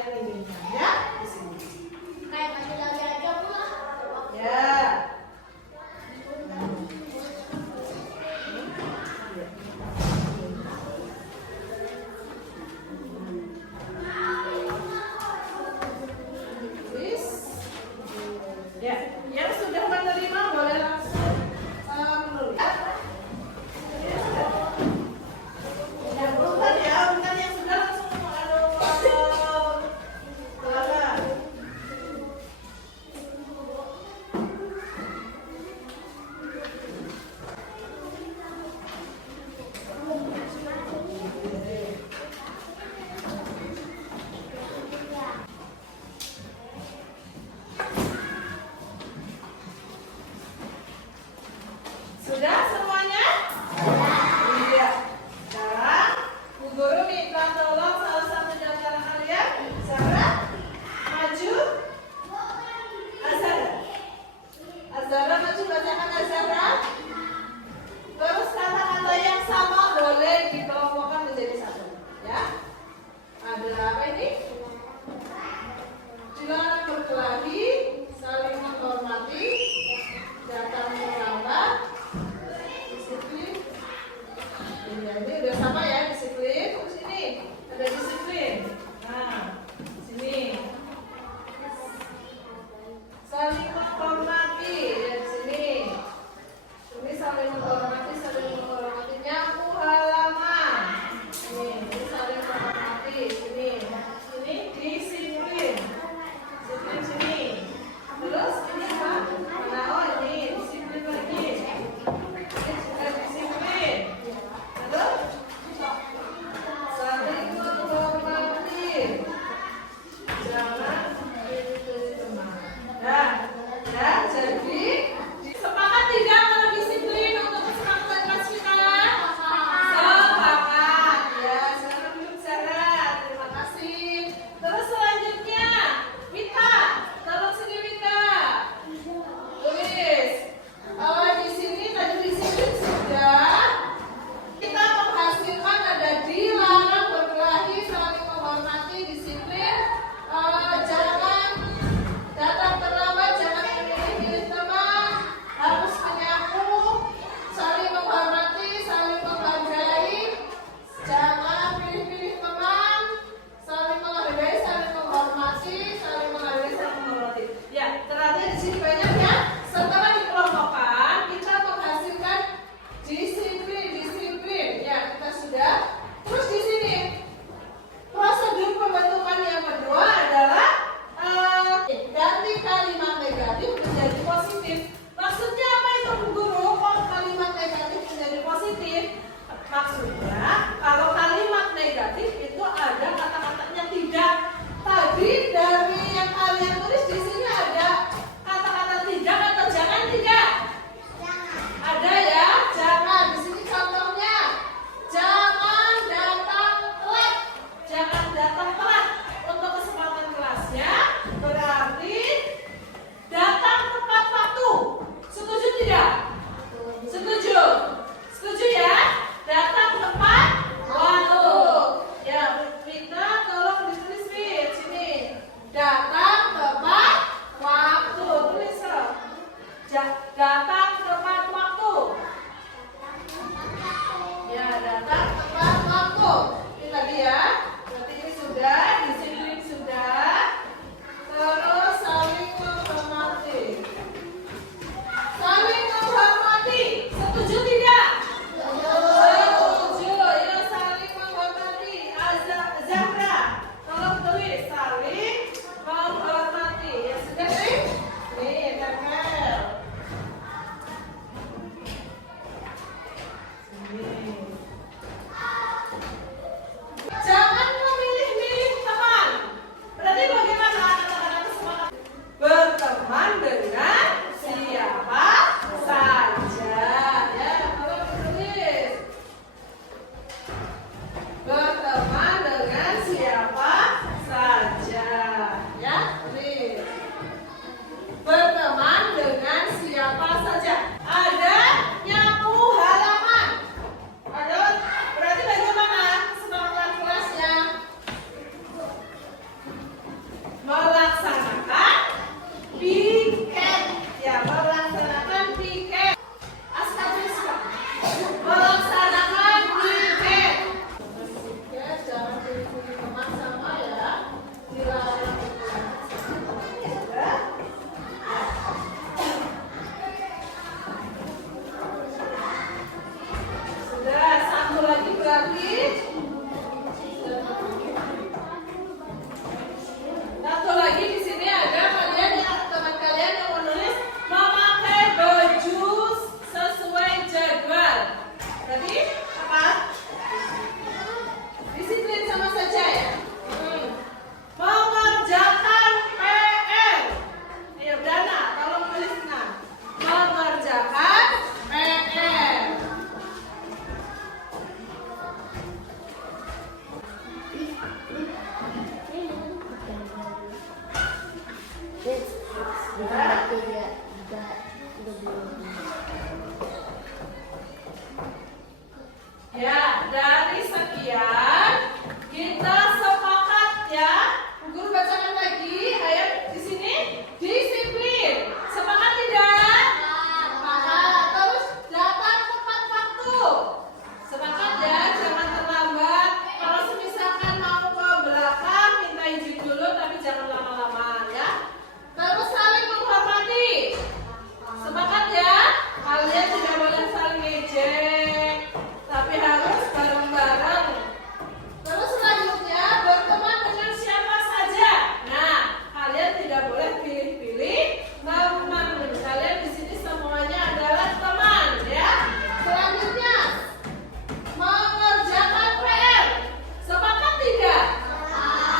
yang ininya ya di sini. Kayak masih lagi aja pula. Ya. Bis. Ya, yang sudah menerima boleh langsung menulis. Ya, bukan ya, bukan yang sudah langsung Ya, dari sekian kita sepakat ya. Guru bacakan lagi ayat di sini. Disiplin. Sepakat tidak? Sepakat. Terus datang tepat waktu. Sepakat ya, jangan terlambat. Kalau misalkan mau ke belakang, minta izin dulu, tapi jangan lama-lama ya. Terus saling menghormati. Sepakat ya? Kalian tidak boleh saling ngejek, tapi harus bareng-bareng. Terus selanjutnya berteman dengan siapa saja. Nah, kalian tidak boleh pilih-pilih teman. Kalian di sini semuanya adalah teman ya. Selanjutnya mengerjakan PR. Sepakat tidak?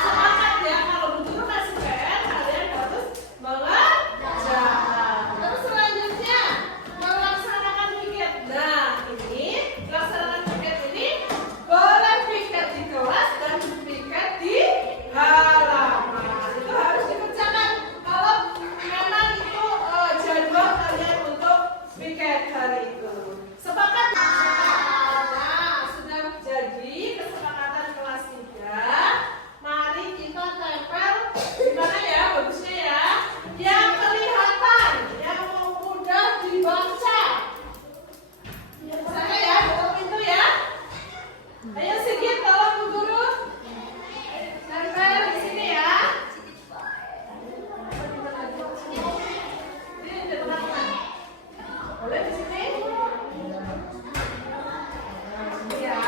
Sepakat ya. Kalau guru kasih PR, kalian harus mengerjakan. Terus selanjutnya melaksanakan piket. Nah, ini melaksanakan piket ini boleh piket di kelas dan piket di halaman. Itu harus dikerjakan. Kalau memang itu jadwal kalian untuk piket hari itu. Sepakat? Nah, sudah jadi kesepakatan kelas 3. Mari kita tempel di mana ya? Bagusnya ya. Yang kelihatan, yang mudah dibaca. Sana ya, tutup pintu ya. Ayo Sigit, tolong Bu Guru. Tempel di sini ya. Ini di tengah-tengah. Boleh di sini? Ya.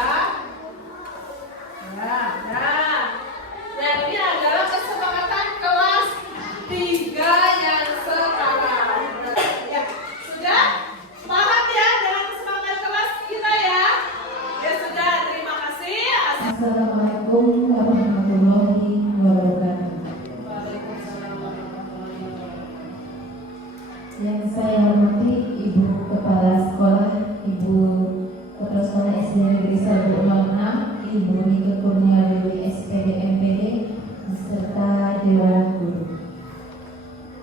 Nah, ini adalah kesepakatan kelas 3 yang sekarang. Ya, sudah? Paham ya dengan kesepakatan kelas kita ya? Ya sudah, terima kasih. Assalamualaikum warahmatullahi wabarakatuh. Waalaikumsalam warahmatullahi wabarakatuh. Yang saya hormati Ibu Kepala Sekolah, Ibu Kepala Sekolah SD Negeri 106, Ibu Nike Kurniadewi SPD MPD, beserta Dewan Guru.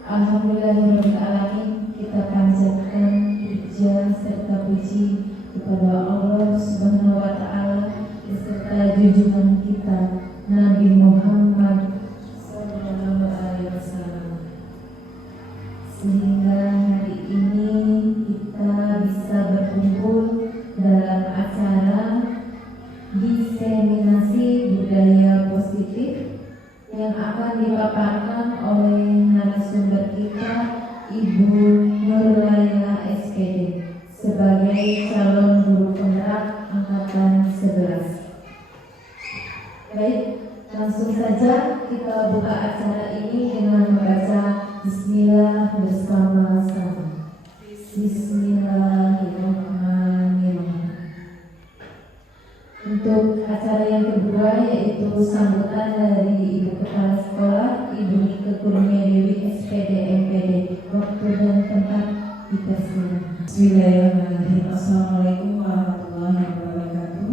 Alhamdulillahirrahmanirrahim, kita panjatkan puja serta puji kepada Allah Subhanahu wa Ta'ala beserta junjungan kita Nabi Muhammad Sallallahu Alaihi Wasallam, sehingga hari ini kita bisa berkumpul dalam acara diseminasi budaya positif yang akan dipaparkan oleh narasumber kita Ibu Nurlaila SPD sebagai calon guru penggerak angkatan 11. Baik, langsung saja kita buka acara ini dengan membaca Bismillah bersama-sama. Bismillahirrahmanirrahim. Untuk acara yang kedua yaitu sambutan dari Ibu Kepala Sekolah, Ibu Nike Kurniadewi SPD MPD. Waktu dan tempat dipersilakan. Bismillahirrahmanirrahim. Assalamualaikum warahmatullahi wabarakatuh.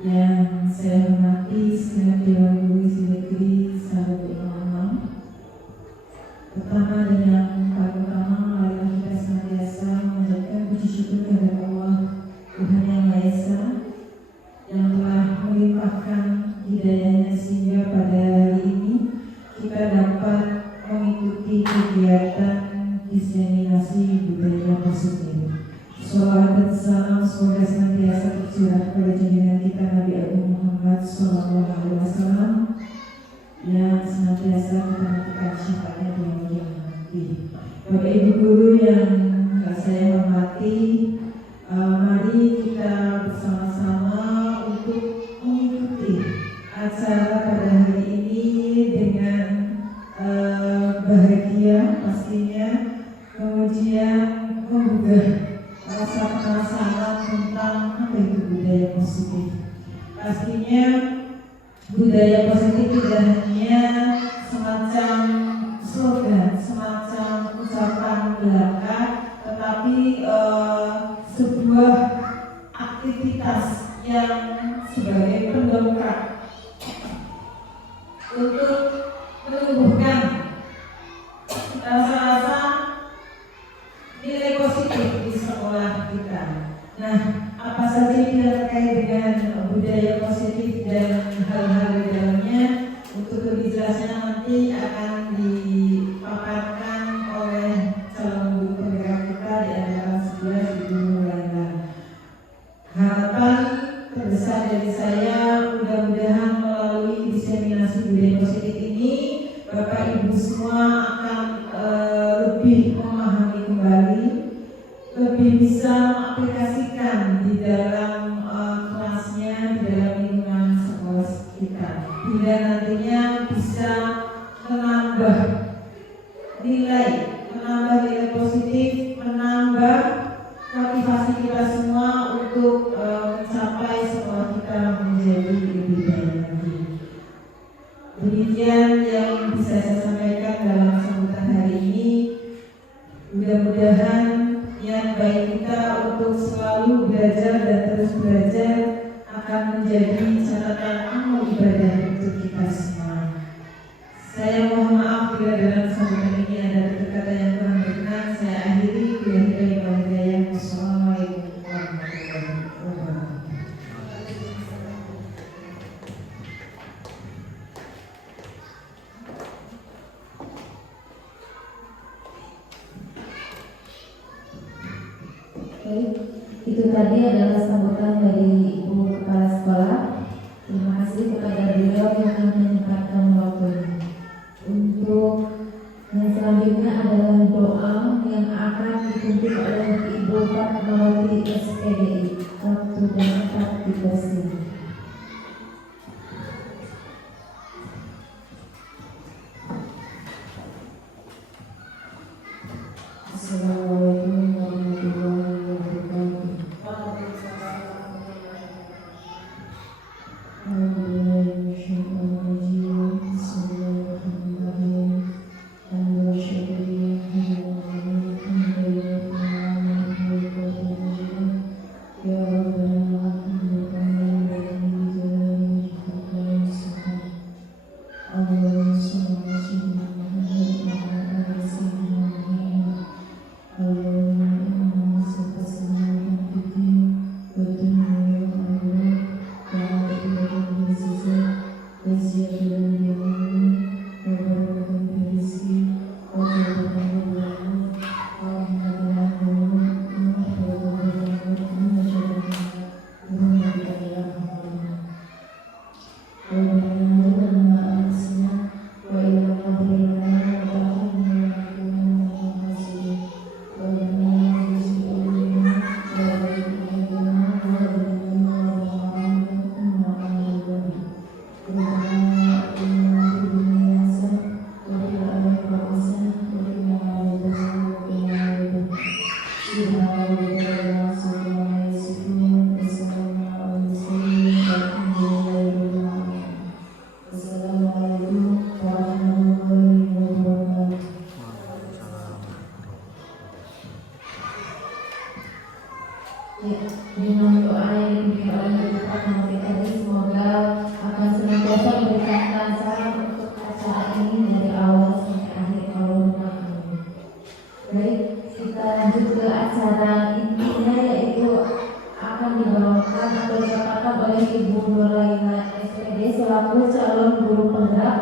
Yang saya hormati segenap Dewan Guru SD Negeri 106. Pertama dan yang paling utama, marilah kita senantiasa mengucapkan puji syukur kepada Allah Tuhan Yang Maha Esa yang telah melimpahkan hidayahnya sehingga pada hari ini kita dapat mengikuti kegiatan diseminasi budaya positif. Sholawat dan salam semoga senantiasa tercurah pada junjungan kita Nabi Agung Muhammad Sallallahu Alaihi Wasallam yang senantiasa kita nantikan syafaatnya di yaumil qiyamah. Bapak Ibu guru yang saya hormati, mari kita bersama-sama untuk mengikuti acara pada hari ini dengan bahagia pastinya, kemudian menggugah rasa penasaran tentang apa itu budaya positif. Pastinya budaya positif tidak hanya semacam slogan, semacam ucapan belaka, tetapi sebuah aktivitas yang sebagai pendongkrak untuk menumbuhkan semua akan lebih memahami kembali, lebih bisa mengaplikasikan di dalam kelasnya, di dalam lingkungan sekolah kita, hingga nantinya bisa menambah nilai positif, menambah motivasi kita semua untuk mencapai sekolah kita menjadi lebih baik lagi. Demikian yang bisa saya sampaikan dalam sambutan hari ini. Mudah-mudahan yang baik kita untuk selalu belajar dan terus belajar akan menjadi catatan amal ibadah untuk kita semua. Saya mohon maaf bila dalam sambutan ini ada kata yang kurang berkenan. Saya akhiri. Wassalamualaikum warahmatullahi wabarakatuh. Baik, itu tadi adalah sambutan dari Ibu Kepala Sekolah. Terima kasih kepada beliau yang telah menyempatkan waktunya. Untuk yang selanjutnya adalah doa yang akan dipimpin oleh Ibu Fatmawati SPDI. Waktu dan tempat dipersilakan. Assalamualaikum warahmatullahi wabarakatuh. Dengan doa yang diberikan oleh Ibu Fatmawati tadi, semoga akan senantiasa memberikan kelancaran untuk acara ini dari awal sampai akhir tahun. Baik, kita lanjut ke acara intinya, yaitu akan dibawakan atau dibawakan oleh Ibu Nuraina SPD selaku calon guru penggerak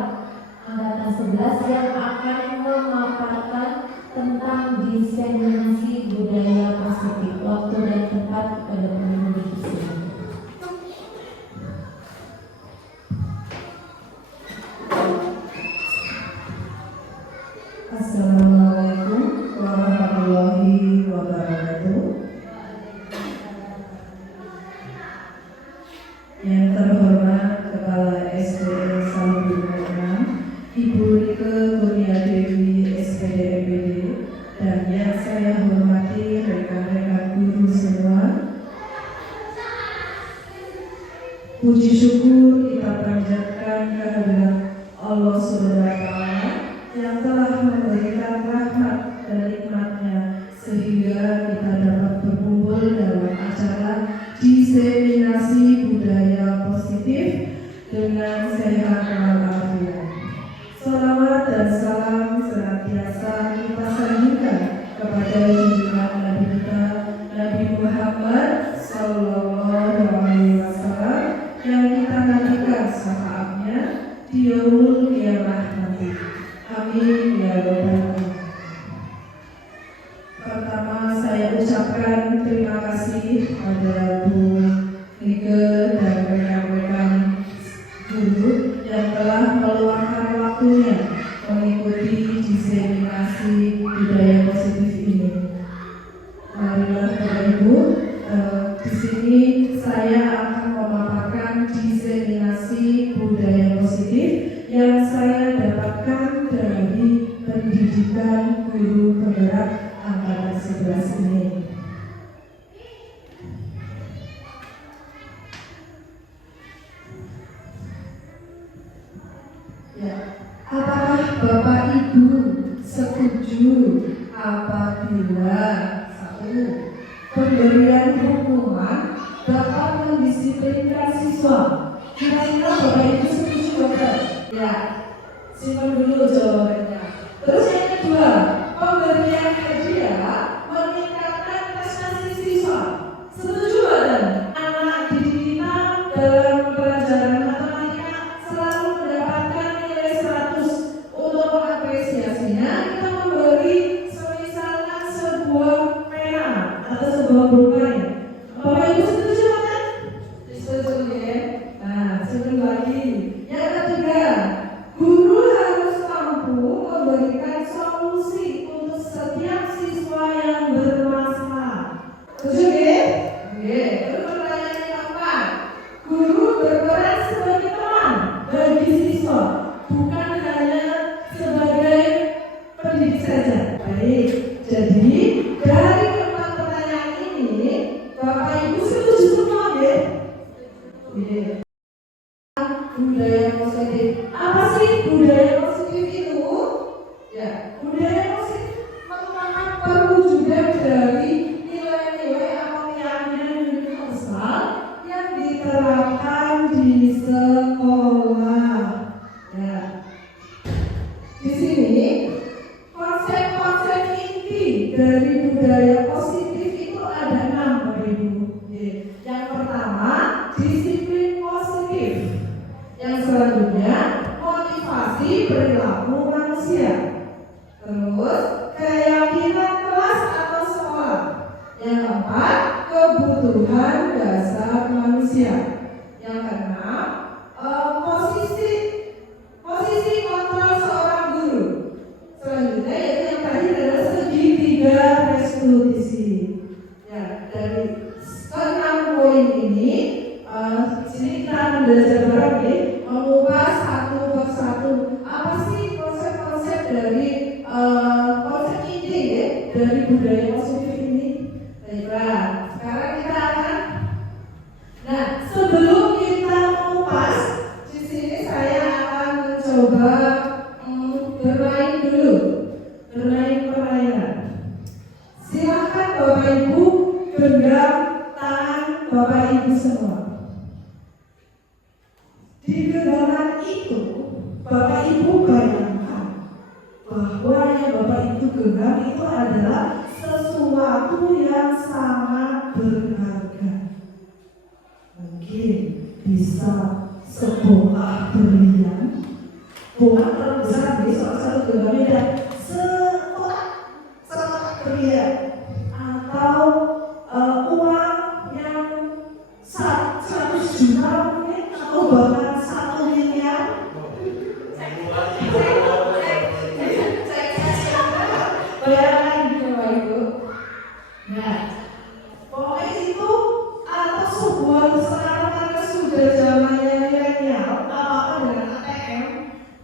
angkatan 11 yang akan memaparkan tentang diseminasi budaya positif. Waktu dan tempat kepada penghuni dipersilakan. Assalamualaikum warahmatullahi wabarakatuh. Yang terhormat Kepala SDN Salubun 6, Ibu Rike Kurnia Dewi SPD MPD, dan yang saya hormati rekan-rekan guru semua. Puji syukur kita panjatkan kehadirat Allah Subhanahu wa Ta'ala yang telah memberikan rahmat dan nikmatnya sehingga kita dapat berkumpul dalam acara diseminasi budaya positif dengan sehat walafiat. Salawat dan salam senantiasa kita sanjungkan kepada junjungan Nabi kita, Nabi Muhammad Sallallahu Alaihi Wasallam, yang kita nantikan syafaatnya di yaumul qiyamah nanti. Amin ya rabbal alamin. Pertama saya ucapkan terima kasih pada Bu Rike dan rekan-rekan guru yang telah meluangkan waktunya mengikuti positif yang saya dapatkan dari pendidikan guru penggerak angkatan 11 ini. Ya, apakah Bapak Ibu setuju apabila satu, pemberian hukuman dapat mendisiplinkan siswa? Kira-kira Bapak Ibu setuju dokter? Ya, simpan dulu jawabannya. Terus yang kedua, pemberian hadiah meningkatkan prestasi siswa. Setuju kan? Anak didik kita dalam pelajaran matematika selalu mendapatkan nilai 100. Untuk mengapresiasinya, kita memberi semisalnya sebuah pena atau sebuah pulpen. Bapak Ibu setuju kan? Setuju ya. Nah, satu lagi. Yang ketiga, guru harus mampu memberikan solusi untuk setiap siswa yang bermasalah. Setuju ya? Oke. Terus pertanyaan yang keempat, guru berperan sebagai teman bagi siswa, bukan hanya sebagai pendidik saja. Baik. Jadi dari keempat pertanyaan ini, Bapak Ibu setuju semua ya? Oke. Budaya positif. Apa sih budaya positif itu? Ya, budaya positif merupakan perwujudan dari nilai-nilai atau keyakinan universal yang diterapkan di sekolah. Ya. Di sini konsep-konsep inti dari budaya positif itu ada 6, Bapak Ibu. Yang pertama, disiplin positif. Yang selanjutnya, motivasi perilaku manusia. Terus, keyakinan kelas atau sekolah. Yang keempat, kebutuhan dasar manusia. Yang keenam, posisi kontrol seorang guru. Selanjutnya yaitu yang tadi adalah segitiga restitusi. Ya, dari ke-6 poin ini, sini kita akan belajar bareng ya, mengupas satu persatu. Apa sih konsep-konsep dari konsep inti ya dari budaya positif ini? Baiklah, sekarang kita akan. Nah, sebelum kita mengupas, di sini saya akan mencoba bermain dulu, bermain permainan. Silakan Bapak Ibu genggam tangan Bapak Ibu semua. Di genggaman itu, Bapak Ibu bayangkan bahwa yang Bapak Ibu genggam itu adalah sesuatu yang sangat berharga. Mungkin bisa sebongkah berlian, bukan terbesar di salah satu genggaman dan sekotak berlian, atau uang yang 100 juta mungkin, atau bahkan 1 miliar. Bayangkan gitu Bapak Ibu. Nah, pokoknya itu atau sebuah sekarang karena sudah zamannya milenial, apa-apa dengan ATM,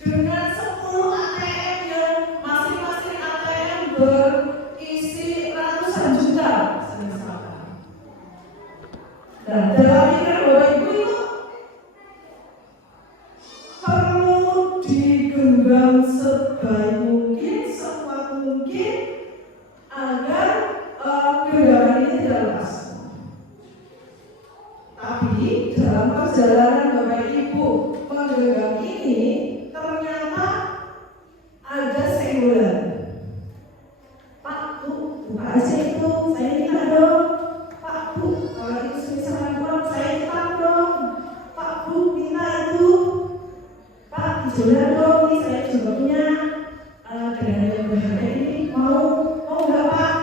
dengan 10 ATM yang masing-masing ATM berisi ratusan juta misalkan. Dan dalam pikiran Bapak Ibu itu perlu digenggam sebaik mungkin, sekuat mungkin agar genggaman ini tidak lepas. Tapi dalam perjalanan Bapak Ibu menggenggam ini ternyata ada senggolan. Pak, Bu, buka aja itu, saya minta dong. Pak, Bu, kalau itu misalnya kurang, saya minta dong. Pak, Bu, minta itu. Pak, izinkan dong, nih saya juga punya dengan yang berharga ini. Mau nggak Pak?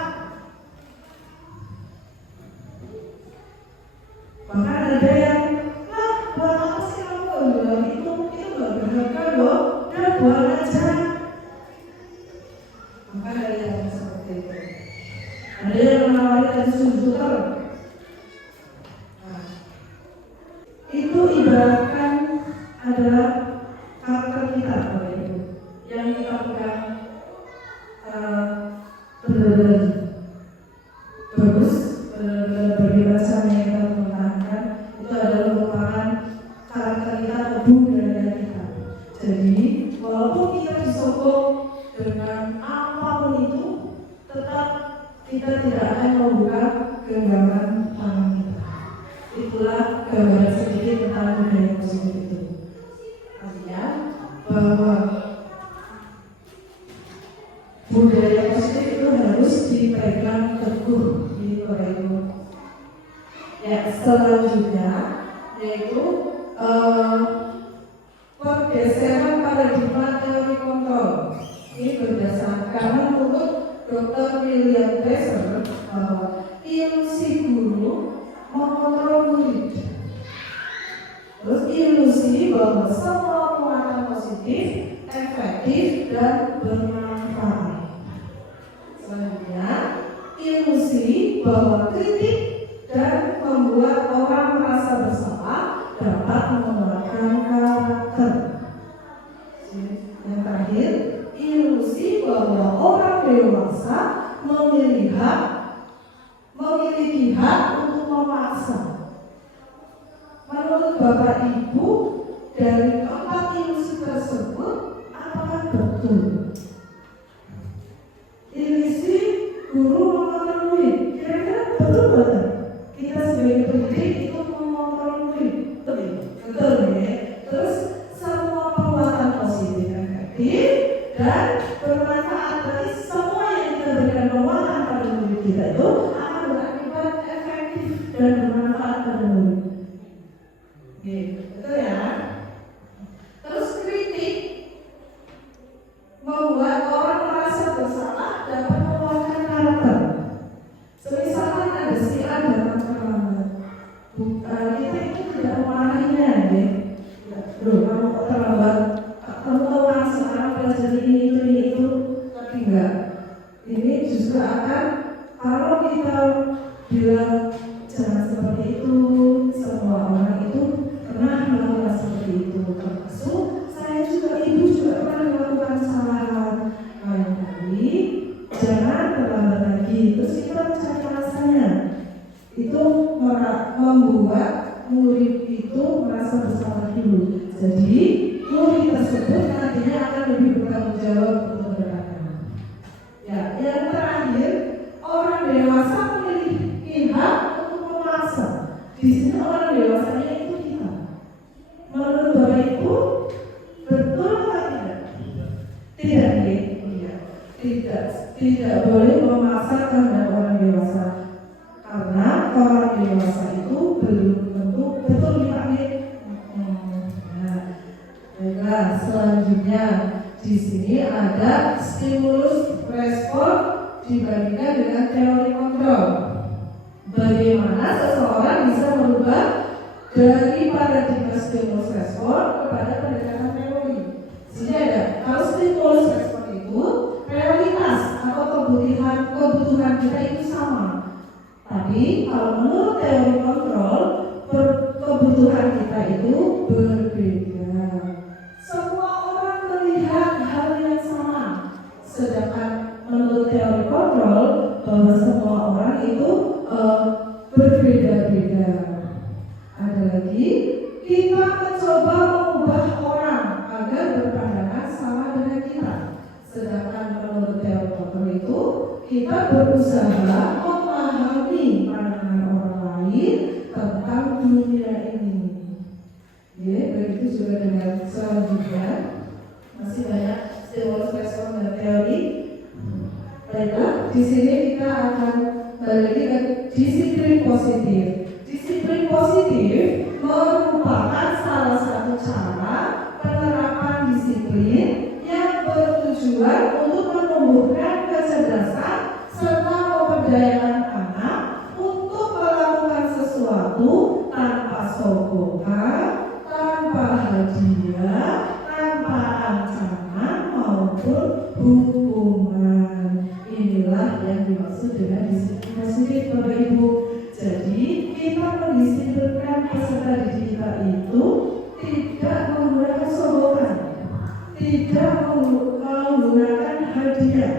Bahkan ada yang, buat apa sih kamu genggam itu nggak berharga loh, udah buang aja. Maka ada yang seperti itu. Ada yang menawarkan komputer. Nah, itu ibaratkan adalah Jadi walaupun kita disokong dengan apapun itu, tetap kita tidak akan membuka genggaman tangan kita. Itulah gambaran sedikit tentang budaya positif itu. Artinya bahwa budaya positif itu harus dipegang teguh di Korea. Ya, selanjutnya yaitu pergeseran paradigma teori kontrol. Ini berdasarkan menurut Dr. William Glasser bahwa ilusi guru mengontrol murid. Terus ilusi bahwa semua penguatan positif, efektif dan bermanfaat. Selanjutnya, ilusi bahwa kritik dan membuat orang merasa bersalah dapat mengeluarkan karakter. Yang terakhir, ilusi bahwa orang dewasa memiliki hak untuk memaksa. Menurut Bapak Ibu, dari keempat ilusi tersebut, apakah betul? Ilusi guru mengontrol murid, kira-kira betul? Kita sebagai pendidik itu mengontrol murid, betul ya? Terus semua penguatan positif efektif dan bermanfaat, berarti semua yang kita berikan penguatan pada murid kita itu akan berakibat efektif dan bermanfaat pada murid. Oke, betul ya? Terus kritik membuat orang merasa bersalah dapat mengeluarkan karakter. Misalkan ada si A datang terlambat, kita itu tidak memarahinya, ya. Loh, kamu kok terlambat? Kamu tahu kan sekarang belajar ini itu, tapi enggak. Ini justru akan, kalau kita bilang jangan seperti itu, semua orang itu pernah melakukan seperti itu. Termasuk saya juga, ibu juga pernah melakukan kesalahan. Lain kali, jangan terlambat lagi. Terus kita mencari alasannya. Itu membuat murid itu merasa bersalah dulu. Jadi murid tersebut nantinya akan lebih bertanggung jawab untuk beragama. Ya, yang terakhir, orang dewasa memiliki hak untuk memaksa. Di sini orang dewasanya itu kita. Menurut Bapak Ibu, betul atau tidak? Tidak, ya. Tidak boleh memaksa kehendak orang dewasa. Karena orang dewasa itu belum tentu betul dipakai. Baiklah, selanjutnya di sini ada stimulus respon dibandingkan dengan teori kontrol. Bagaimana seseorang bisa merubah dari paradigma stimulus respon kepada pendekatan teori? Sini ada, kalau stimulus respon itu realitas atau kebutuhan kita itu sama. Tapi kalau menurut teori kontrol, kebutuhan kita itu berbeda. Semua orang melihat hal yang sama. Sedangkan menurut teori kontrol, bahwa semua orang itu berbeda-beda. Ada lagi, kita mencoba mengubah orang agar berpandangan sama dengan kita. Sedangkan menurut teori kontrol itu, kita berusaha memahami pandangan orang lain tentang dunia ini. Ya, begitu juga dengan selanjutnya. Masih banyak stimulus respon dan teori. Baiklah, di sini kita akan balik ke disiplin positif. Disiplin positif merupakan salah satu cara penerapan disiplin yang bertujuan untuk menumbuhkan kecerdasan serta memberdayakan anak untuk melakukan sesuatu tanpa sokongan, tanpa hadiah, tanpa ancaman maupun hukuman. Inilah yang dimaksud dengan disiplin positif, Bapak Ibu. Jadi kita mendisiplinkan peserta didik kita itu tidak menggunakan sokongan, tidak menggunakan hadiah,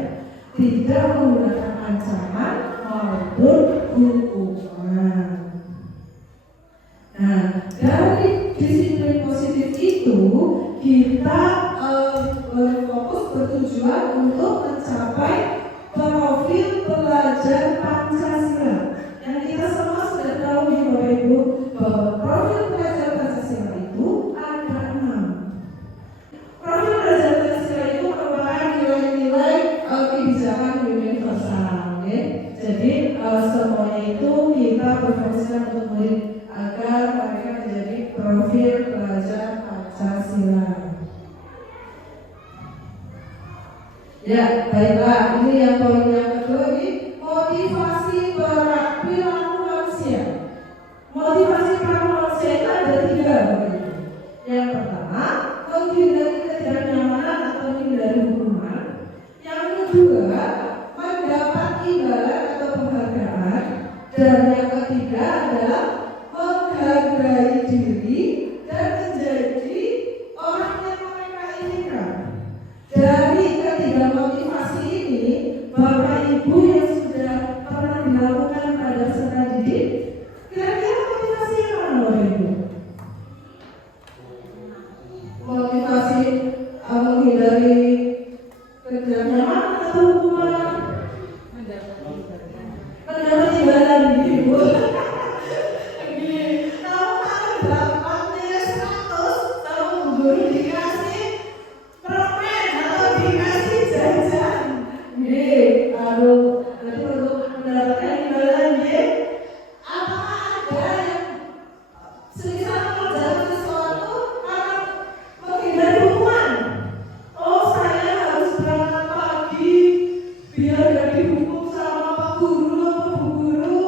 tidak menggunakan ancaman maupun hukuman. Nah, dari disiplin positif itu kita bertujuan untuk mencapai profil pelajar Pancasila. Yang kita semua sudah tahu di Bapak Ibu bahwa profil pelajar Pancasila itu ada 6. Profil pelajar Pancasila itu merupakan nilai-nilai kebijakan universal. Ya. Jadi semuanya itu kita berfokuskan untuk murid agar mereka menjadi profil pelajar Pancasila. Ya, baiklah. Ini yang poin yang kedua ini motivasi perilaku manusia. Motivasi perilaku manusia itu ada 3 begitu. Yang pertama, menghindari ketidaknyamanan atau menghindari hukuman. Yang kedua, mendapat imbalan atau penghargaan. Dan yang ketiga adalah menghargai diri dan menjadi orang yang mereka inginkan. Dari ketiga motivasi ini, Bapak Ibu yang sudah pernah dilakukan pada peserta didik, kira-kira motivasi yang mana Bapak Ibu? Motivasi menghindari ketidaknyamanan atau hukuman? Mendapat imbalan Ibu. Tahu kan berapa nilai 100 tahu guru dikasih permen atau dikasih jajan. Aduh, nanti untuk mendapatkan imbalan apakah ada yang semisal mengerjakan sesuatu karena menghindari hukuman? Oh, saya harus berangkat pagi biar gak dihukum sama Pak Guru atau Bu Guru.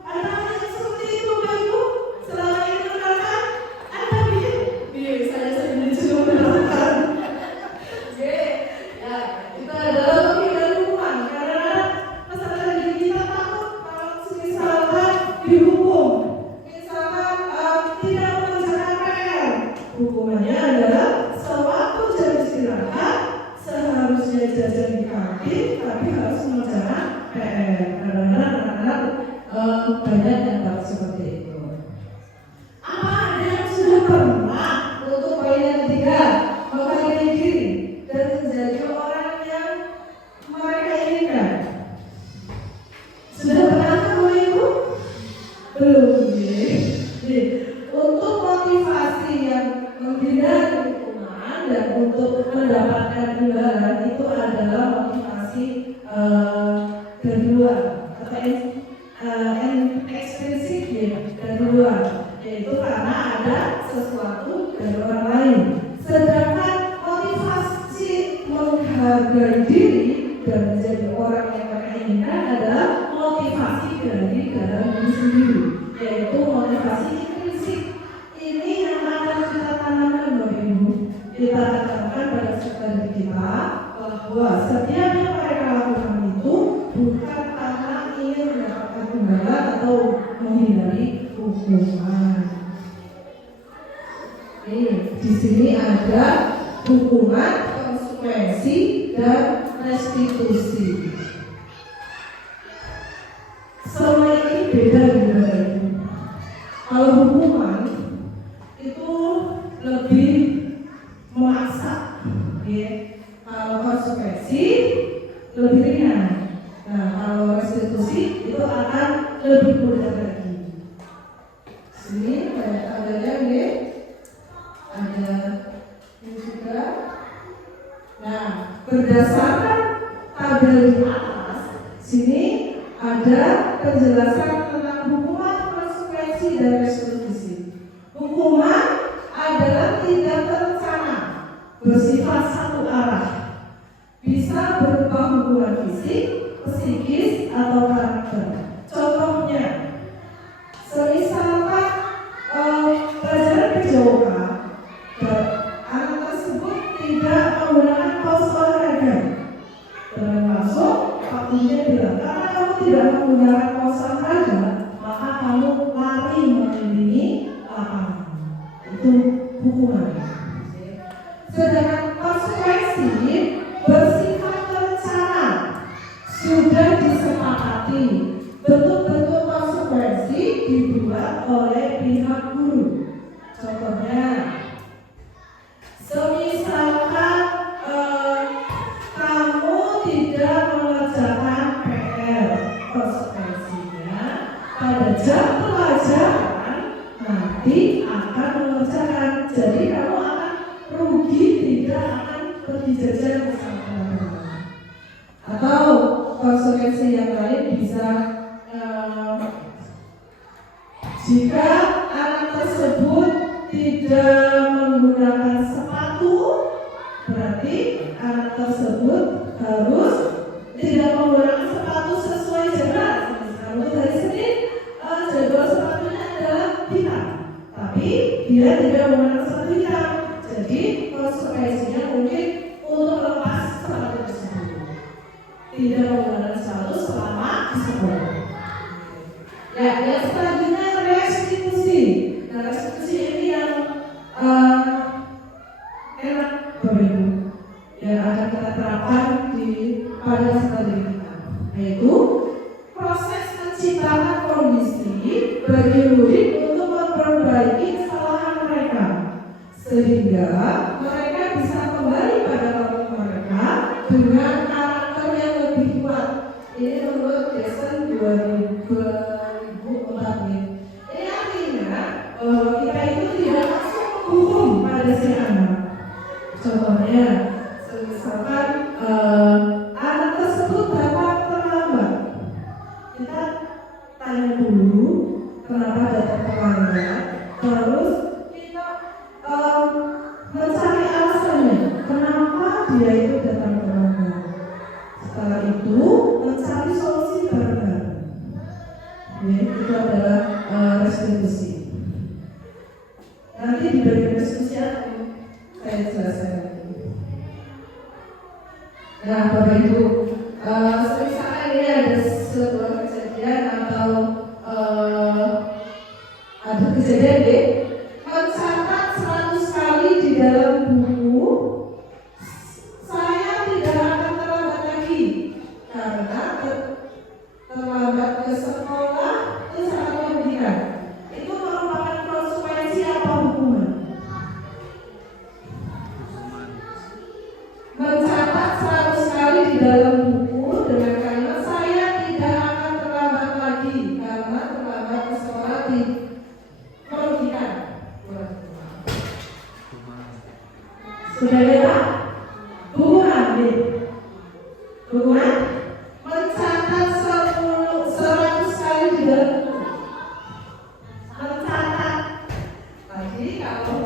Ada yang seperti itu Pak Ibu? Selama ini menerapkan? Ada saya sendiri juga menerapkan. Ya, itu adalah menghindari hukuman karena peserta didik kita takut kalau misalkan dihukum, misalkan tidak mengerjakan PR. Hukumannya adalah sewaktu jam istirahat seharusnya jajan di kantin tapi harus mengerjakan PR. Kadang-kadang anak-anak banyak yang tahu seperti itu. Apa ada yang sudah pernah untuk poin yang ketiga menghargai diri dan menjadi orang yang mereka inginkan? Sudah pernah Bapak Ibu? Belum. Untuk motivasi yang menghindari hukuman dan untuk mendapatkan imbalan itu adalah motivasi kedua atau ekstrinsi kedua, yaitu karena ada sesuatu dari orang lain. Sedangkan motivasi menghargai diri dan menjadi orang yang mereka inginkan adalah motivasi dari dalam diri sendiri, yaitu motivasi intrinsik. Ini yang akan kita tanamkan Bapak Ibu. Kita tanamkan pada peserta didik kita bahwa setiap yang mereka lakukan itu bukan karena ingin mendapatkan imbalan atau menghindari hukuman. Di sini ada hukuman, konsekuensi, dan restitusi. Semua ini beda dengan itu. Kalau hukuman itu lebih memaksa, kalau konsekuensi lebih ringan. Nah, kalau restitusi itu akan lebih mudah lagi. Sini adanya ada ini juga. Nah, berdasarkan tabel di atas, sini ada penjelasan tentang hukuman, konsekuensi, dan restitusi. Hukuman adalah tindak terencana bersifat satu arah, bisa berupa hukuman fisik, psikis, atau karakter. Contohnya, semisalkan pelajaran PJOK dan anak tersebut tidak menggunakan kaos olahraga, termasuk waktunya bilang karena kamu tidak menggunakan kaos olahraga, maka kamu lari mengelilingi lapangan. Itu hukuman. Sedangkan konsekuensi bersifat terencana, sudah disepakati. Bentuk-bentuk konsekuensi dibuat oleh pihak guru. Contohnya, semisalkan kalau jam pelajaran nanti akan mengerjakan. Jadi kamu akan rugi, tidak akan pergi jajan bersama teman-teman. Atau konsekuensi yang lain bisa jika anak tersebut tidak menggunakan sepatu, berarti anak tersebut harus tidak menggunakan sepatu sesuai jadwal. Misalnya hari Senin jadwal sepatunya adalah hitam, tapi dia tidak menggunakan sepatu hitam. Jadi konsekuensinya mungkin untuk melepas sepatu tersebut, tidak menggunakan sepatu selama di sekolah. Ya, yang selanjutnya restitusi. Nah, restitusi ini yang enak Bapak Ibu, yang akan kita terapkan pada studi kita, yaitu proses menciptakan kondisi bagi murid untuk memperbaiki kesalahan mereka, sehingga mereka bisa kembali pada kelompok mereka dengan karakter yang lebih kuat. Ini menurut Lesson 2004. Ini artinya kita itu tidak langsung menghukum pada si anak. Contohnya, misalkan anak tersebut dapat terlambat, kita tanya dulu kenapa datang terlambat, terus kita mencari alasannya kenapa dia itu datang terlambat. Setelah itu mencari solusi bareng-bareng. Ya, itu adalah restitusi. Nanti di bagian restitusi saya jelaskan lagi. Nah, Bapak Ibu, misalnya ini ada sebuah kejadian atau ada kejadian deh, mencatat 100 kali di dalam buku, saya tidak akan terlambat lagi karena terlambat ke sekolah itu sangat merugikan. Itu merupakan konsekuensi apa hukuman? Mencatat 100 kali di dalam buku dengan kalimat saya tidak akan terlambat lagi karena terlambat ke sekolah merugikan. Sudah ya? Hukuman nih. Hukuman mencatat 100 kali di dalam buku. Mencatat. Lagi kalau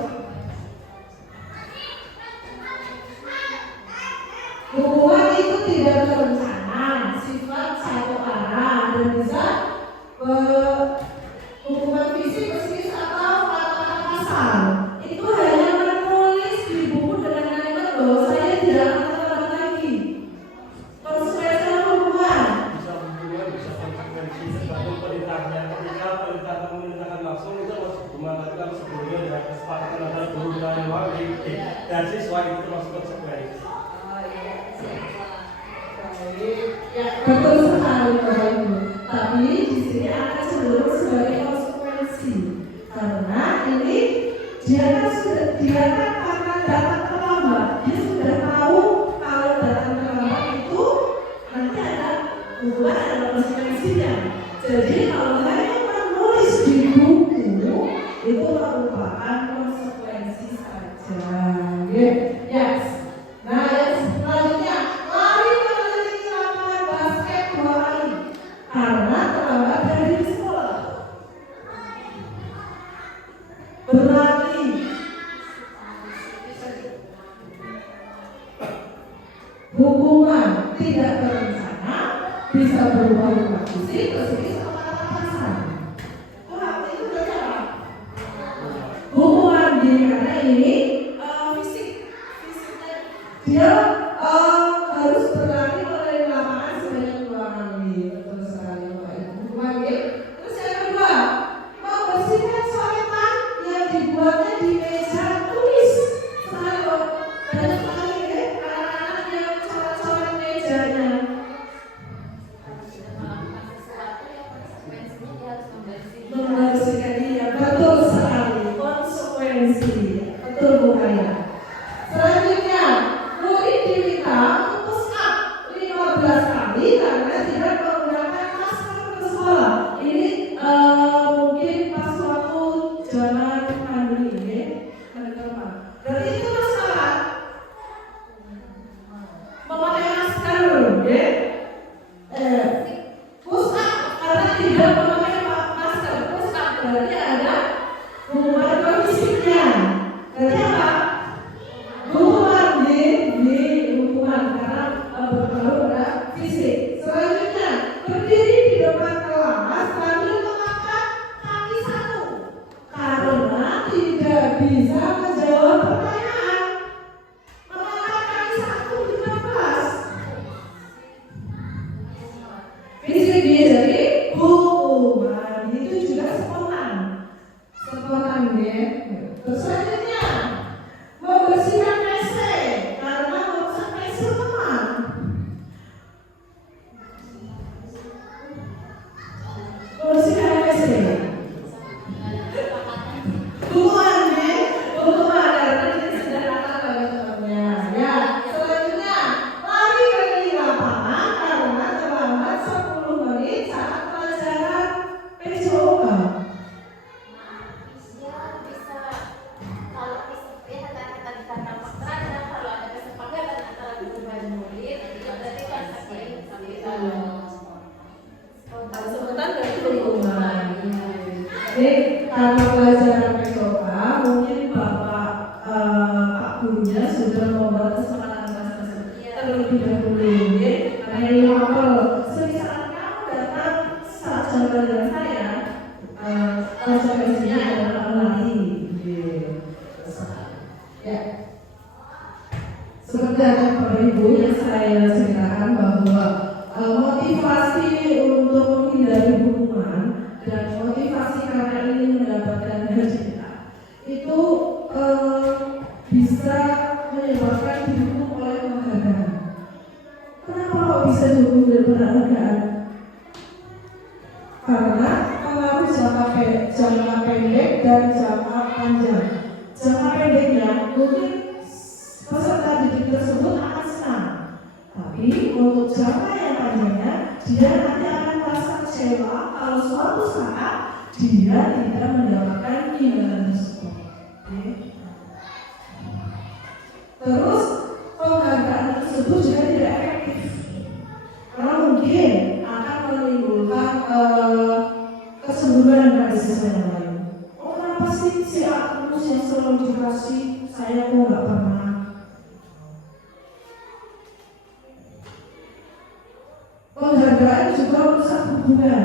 hukuman itu tidak berencana, sifat satu arah dan bisa hukuman fisik, psikis atau kata-kata kasar. Itu hanya menulis di buku dengan kalimat bahwa saya tidak akan terlambat lagi. Konsekuensi hukuman. Bisa hubungan, bisa konsekuensi tergantung perintahnya. Ketika perintah memerintahkan langsung itu masuk hukuman, tapi kalau sebelumnya ada kesepakatan antara guru dan wali dan siswa itu masuk konsekuensi. Ya, betul sekali Bapak Ibu. Tapi di sini akan cenderung sebagai konsekuensi karena ini dia kan karena datang terlambat, dia sudah tahu kalau datang terlambat itu nanti ada hukuman, ada konsekuensinya. Jadi kalau hanya menulis di buku itu merupakan konsekuensi saja. Yes. Nah, yang selanjutnya lari mengelilingi lapangan basket 2 kali karena terlambat dari sekolah. Berlari. Hukuman tidak berencana bisa berupa hukuman fisik, psikis atau kata kasar. Wah, itu berapa? Hukuman karena ini fisik. Dia harus berlari mengelilingi lapangan sebanyak 2 kali. Betul sekali Bapak Ibu. Hukuman terus yang kedua, membersihkan coretan yang dibuatnya di meja tulis. Sekali banyak sekali anak-anak yang coret-coret mejanya. Membersihkan dia, betul sekali. Konsekuensi, betul Bu Kaya. Selanjutnya, murid di seperti ada Bapak Ibu yang saya ceritakan bahwa motivasi untuk menghindari hukuman dan motivasi karena ingin mendapatkan hadiah itu bisa menyebabkan dihukum oleh penghargaan. Kenapa kok bisa dihukum dari penghargaan? Karena pengaruh jangka pendek dan jangka panjang. Jangka pendeknya mungkin peserta didik tersebut akan senang, tapi untuk jangka yang panjangnya dia nanti akan merasa kecewa kalau suatu saat dia tidak mendapatkan imbalan tersebut. Terus penghargaan tersebut juga tidak efektif karena mungkin akan menimbulkan kecemburuan dari siswa yang lain. Oh, kenapa sih si Agus yang selalu dikasih, saya kok nggak pernah? Penghargaan juga merusak hubungan.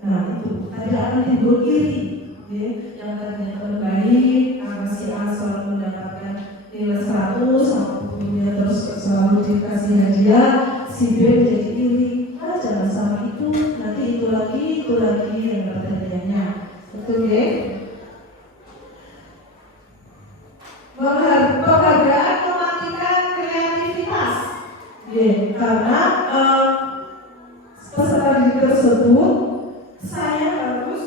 Nah itu tadi akan timbul iri, yang tadinya terbaik karena si A selalu mendapatkan nilai 100 sama bukunya terus selalu dikasih hadiah, si B menjadi iri. Jangan sama itu, nanti itu lagi yang pertanyaannya. Betul ya? Penghargaan mematikan kreativitas, karena peserta didik tersebut saya harus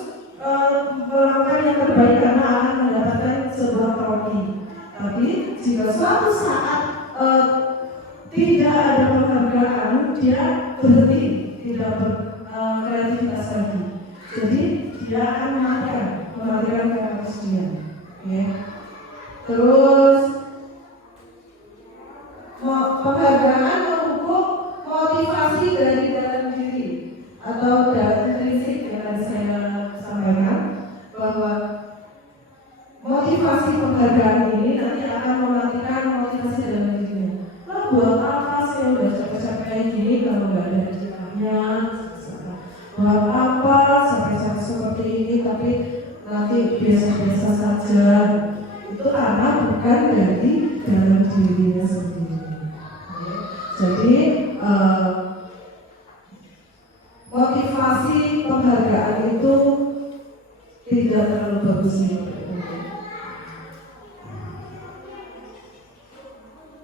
melakukan yang terbaik karena akan mendapatkan sebuah trofi. Tapi jika suatu saat tidak ada penghargaan, dia berhenti, tidak berkreativitas lagi. Jadi dia akan mematikan kreativitas dia. Ya. Terus penghargaan mengukur motivasi dari dalam diri atau dari prinsip yang tadi saya sampaikan bahwa motivasi penghargaan ini nanti akan mematikan motivasi dalam dirinya. Lah buat apa sih udah capek-capek gini kalau nggak ada hadiahnya? Buat apa capek-capek seperti ini tapi nanti biasa-biasa saja? Itu karena bukan dari dalam dirinya sendiri. Jadi motivasi penghargaan itu tidak terlalu bagus nih.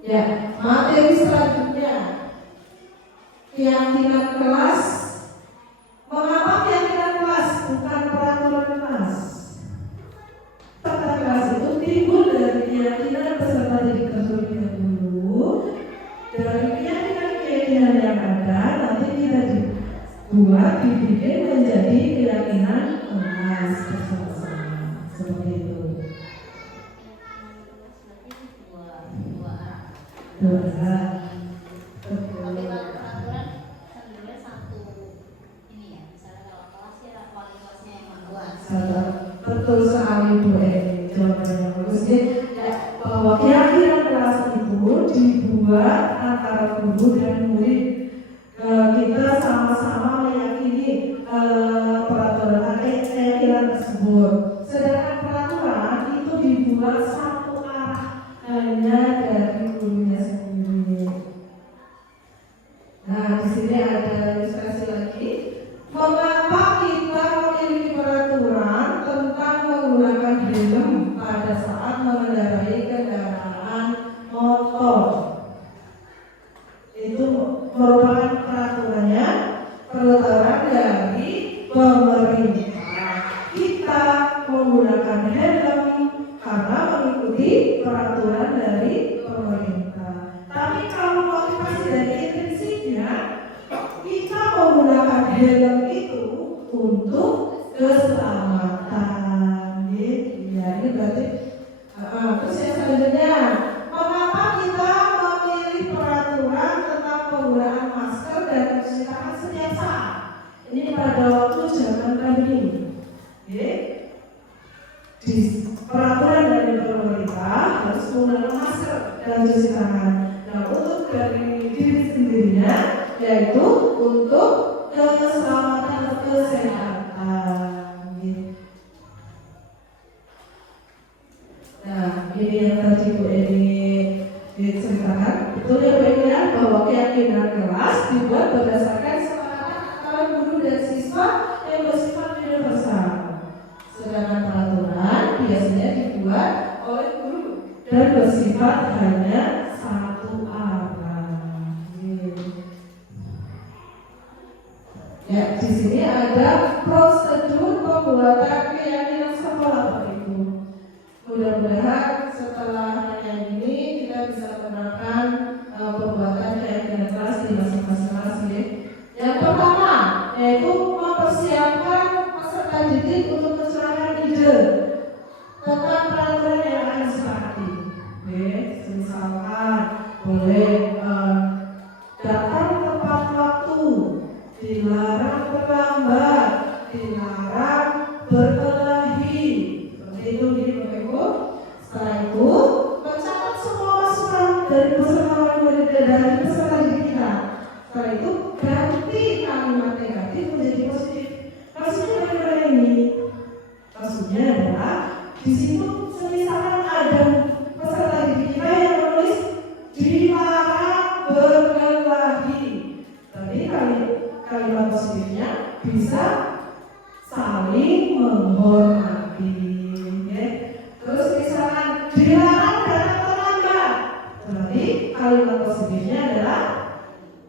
Ya, materi selanjutnya keyakinan kelas. Mengapa keyakinan kelas bukan peraturan kelas? Tata kelas itu timbul dari keyakinan peserta didik terlebih dahulu. Dari keyakinan yang ada nanti kita dibikin menjadi keyakinan kelas bersama-sama seperti itu. Tapi kalau peraturan sebenarnya satu ini ya, misalnya kalau kelas ya wali kelasnya yang membuat. Betul sekali Bu Eni, jawabannya bagusnya ya, bahwa keyakinan kelas itu dibuat antara guru dan murid. Kita sama-sama meyakini peraturan keyakinan tersebut. Sedangkan peraturan itu dibuat satu arah hanya dari gurunya sendiri. Nah, di sini ada ilustrasi lagi. Mengapa kita memiliki peraturan tentang menggunakan helm pada saat mengendarai kendaraan motor? Itu merupakan peraturannya peraturan dari pemerintah. Kita menggunakan helm karena mengikuti peraturan dari pemerintah. Tapi kalau motivasi dari intrinsipnya, kita menggunakan helm itu untuk keselamatan. Ya, ini berarti terus yang selanjutnya, mengapa kita memilih peraturan tentang penggunaan masker dan mencuci tangan setiap saat? Ini pada waktu zaman pandemi. Di peraturan dari pemerintah harus menggunakan masker dan cuci tangan. Nah, untuk dari diri sendirinya, yaitu untuk keselamatan dan kesehatan. Nah, ini yang tadi Bu Eni diceritakan itu Betul ya Bapak Ibu ya, bahwa keyakinan kelas dibuat berdasarkan kesepakatan antara guru dan siswa yang bersifat universal. Sedangkan peraturan biasanya dibuat oleh guru dan bersifat hanya satu arah. Ya, di sini ada prosedur pembuatan keyakinan sekolah Bapak Ibu. Mudah-mudahan setelah yang ini kita bisa menerapkan pembuatan keyakinan kelas di masing-masing kelas ya. Yang pertama yaitu mempersiapkan peserta didik untuk mencurahkan ide tentang peraturan yang akan disepakati. Misalkan boleh datang tepat waktu, dilarang terlambat, dilarang berkelahi. Seperti itu nih Bapak Ibu. Setelah itu mencatat semua masukan dari peserta didik kita. Setelah itu ganti kalimat negatif menjadi positif. Maksudnya bagaimana ini? Maksudnya adalah di situ misalkan ada peserta didik kita yang menulis dilarang berkelahi. Tapi kalimat positifnya bisa saling menghormati. Ya. Terus misalkan dilarang datang terlambat. Berarti kalimat positifnya adalah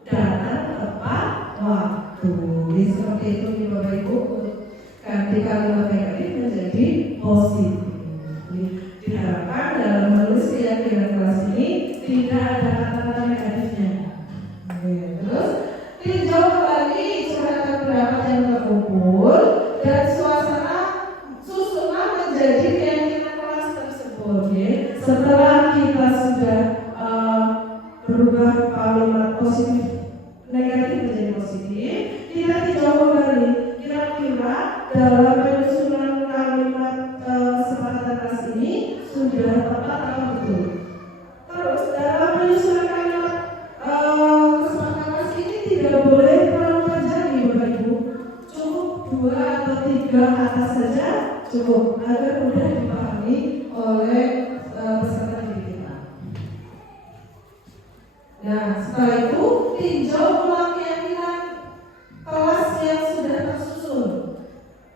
datang tepat waktu. Jadi seperti itu nih Bapak Ibu. Ganti kalimat negatif menjadi positif. Diharapkan dalam menulis keyakinan kelas ini tidak ada kata-kata negatifnya. Terus tinjau kembali curhatan pendapat yang terkumpul dan suasana susunan menjadi keyakinan kelas tersebut. Setelah kita sudah berubah kalimat positif negatif menjadi positif, kita tinjau kembali kira-kira dalam penyusunan kalimat kesepakatan kelas ini sudah tepat atau betul. Terus dalam penyusunan kalimat kesepakatan kelas ini tidak boleh terlalu panjang nih Bapak Ibu. Cukup 2 atau 3 kata saja cukup agar mudah dipahami oleh peserta didik kita. Nah, setelah itu tinjau ulang keyakinan kelas yang sudah tersusun.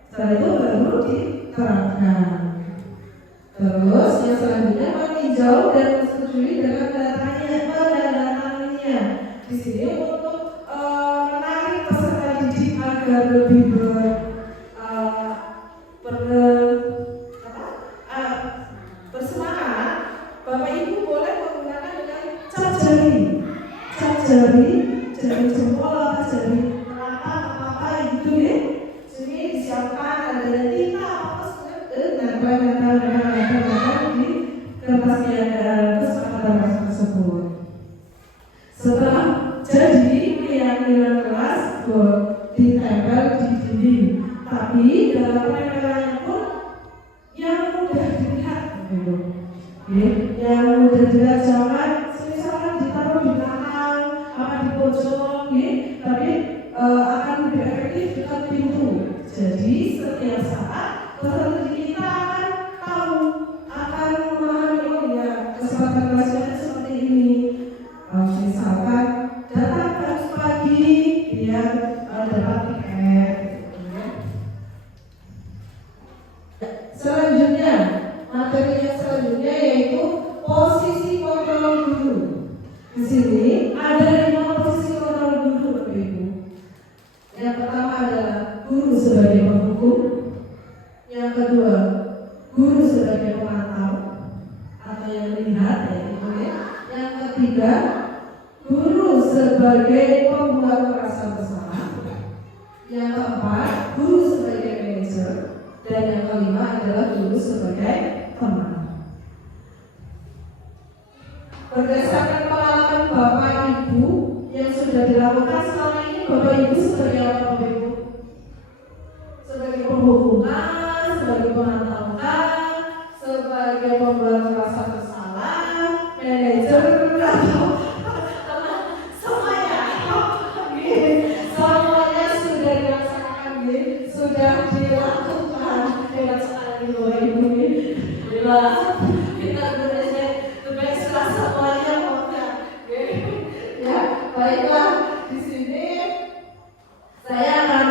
Setelah itu baru diterangkan. Terus yang selanjutnya meninjau dan menyetujui dengan penandatangannya. Di sini untuk menarik peserta didik agar lebih bersemangat, Bapak Ibu boleh menggunakan dengan cap jari jempol atau jari apa gitu ya. Sini disiapkan ada tinta apa nempel di kertas kesepakatan tersebut. Setelah jadi keyakinan kelas ditempel di dinding, tapi dalam penempelannya pun yang mudah dilihat, yang mudah dilihat jangan misalkan ditaruh di belakang apa di pojok, tapi akan lebih efektif dekat pintu. Jadi setiap saat peserta kita akan tahu, akan memahami kesempatan kelasnya seperti ini. Misalkan datang pagi biar dapat tiket. Selanjutnya, materi yang selanjutnya yaitu posisi kontrol guru. Di sini ada 5 posisi kontrol guru Bapak Ibu. Yang pertama adalah guru sebagai penghukum. Yang kedua, guru sebagai pemantau atau yang melihat ya. Yang ketiga, guru sebagai pembuat perasaan bersama. Yang keempat, guru sebagai manajer. Dan yang kelima adalah guru sebagai teman. Berdasarkan pengalaman Bapak Ibu yang sudah dilakukan selama ini, Bapak Ibu sebagai apa Bapak Ibu? Sebagai penghukuman, sebagai pemantauan, sebagai pembuat perasaan bersalah, manajer atau semuanya sudah dilaksanakan, sudah dilakukan dengan sekali Bapak Ibu. Kita berasa semuanya mau baiklah, di sini saya akan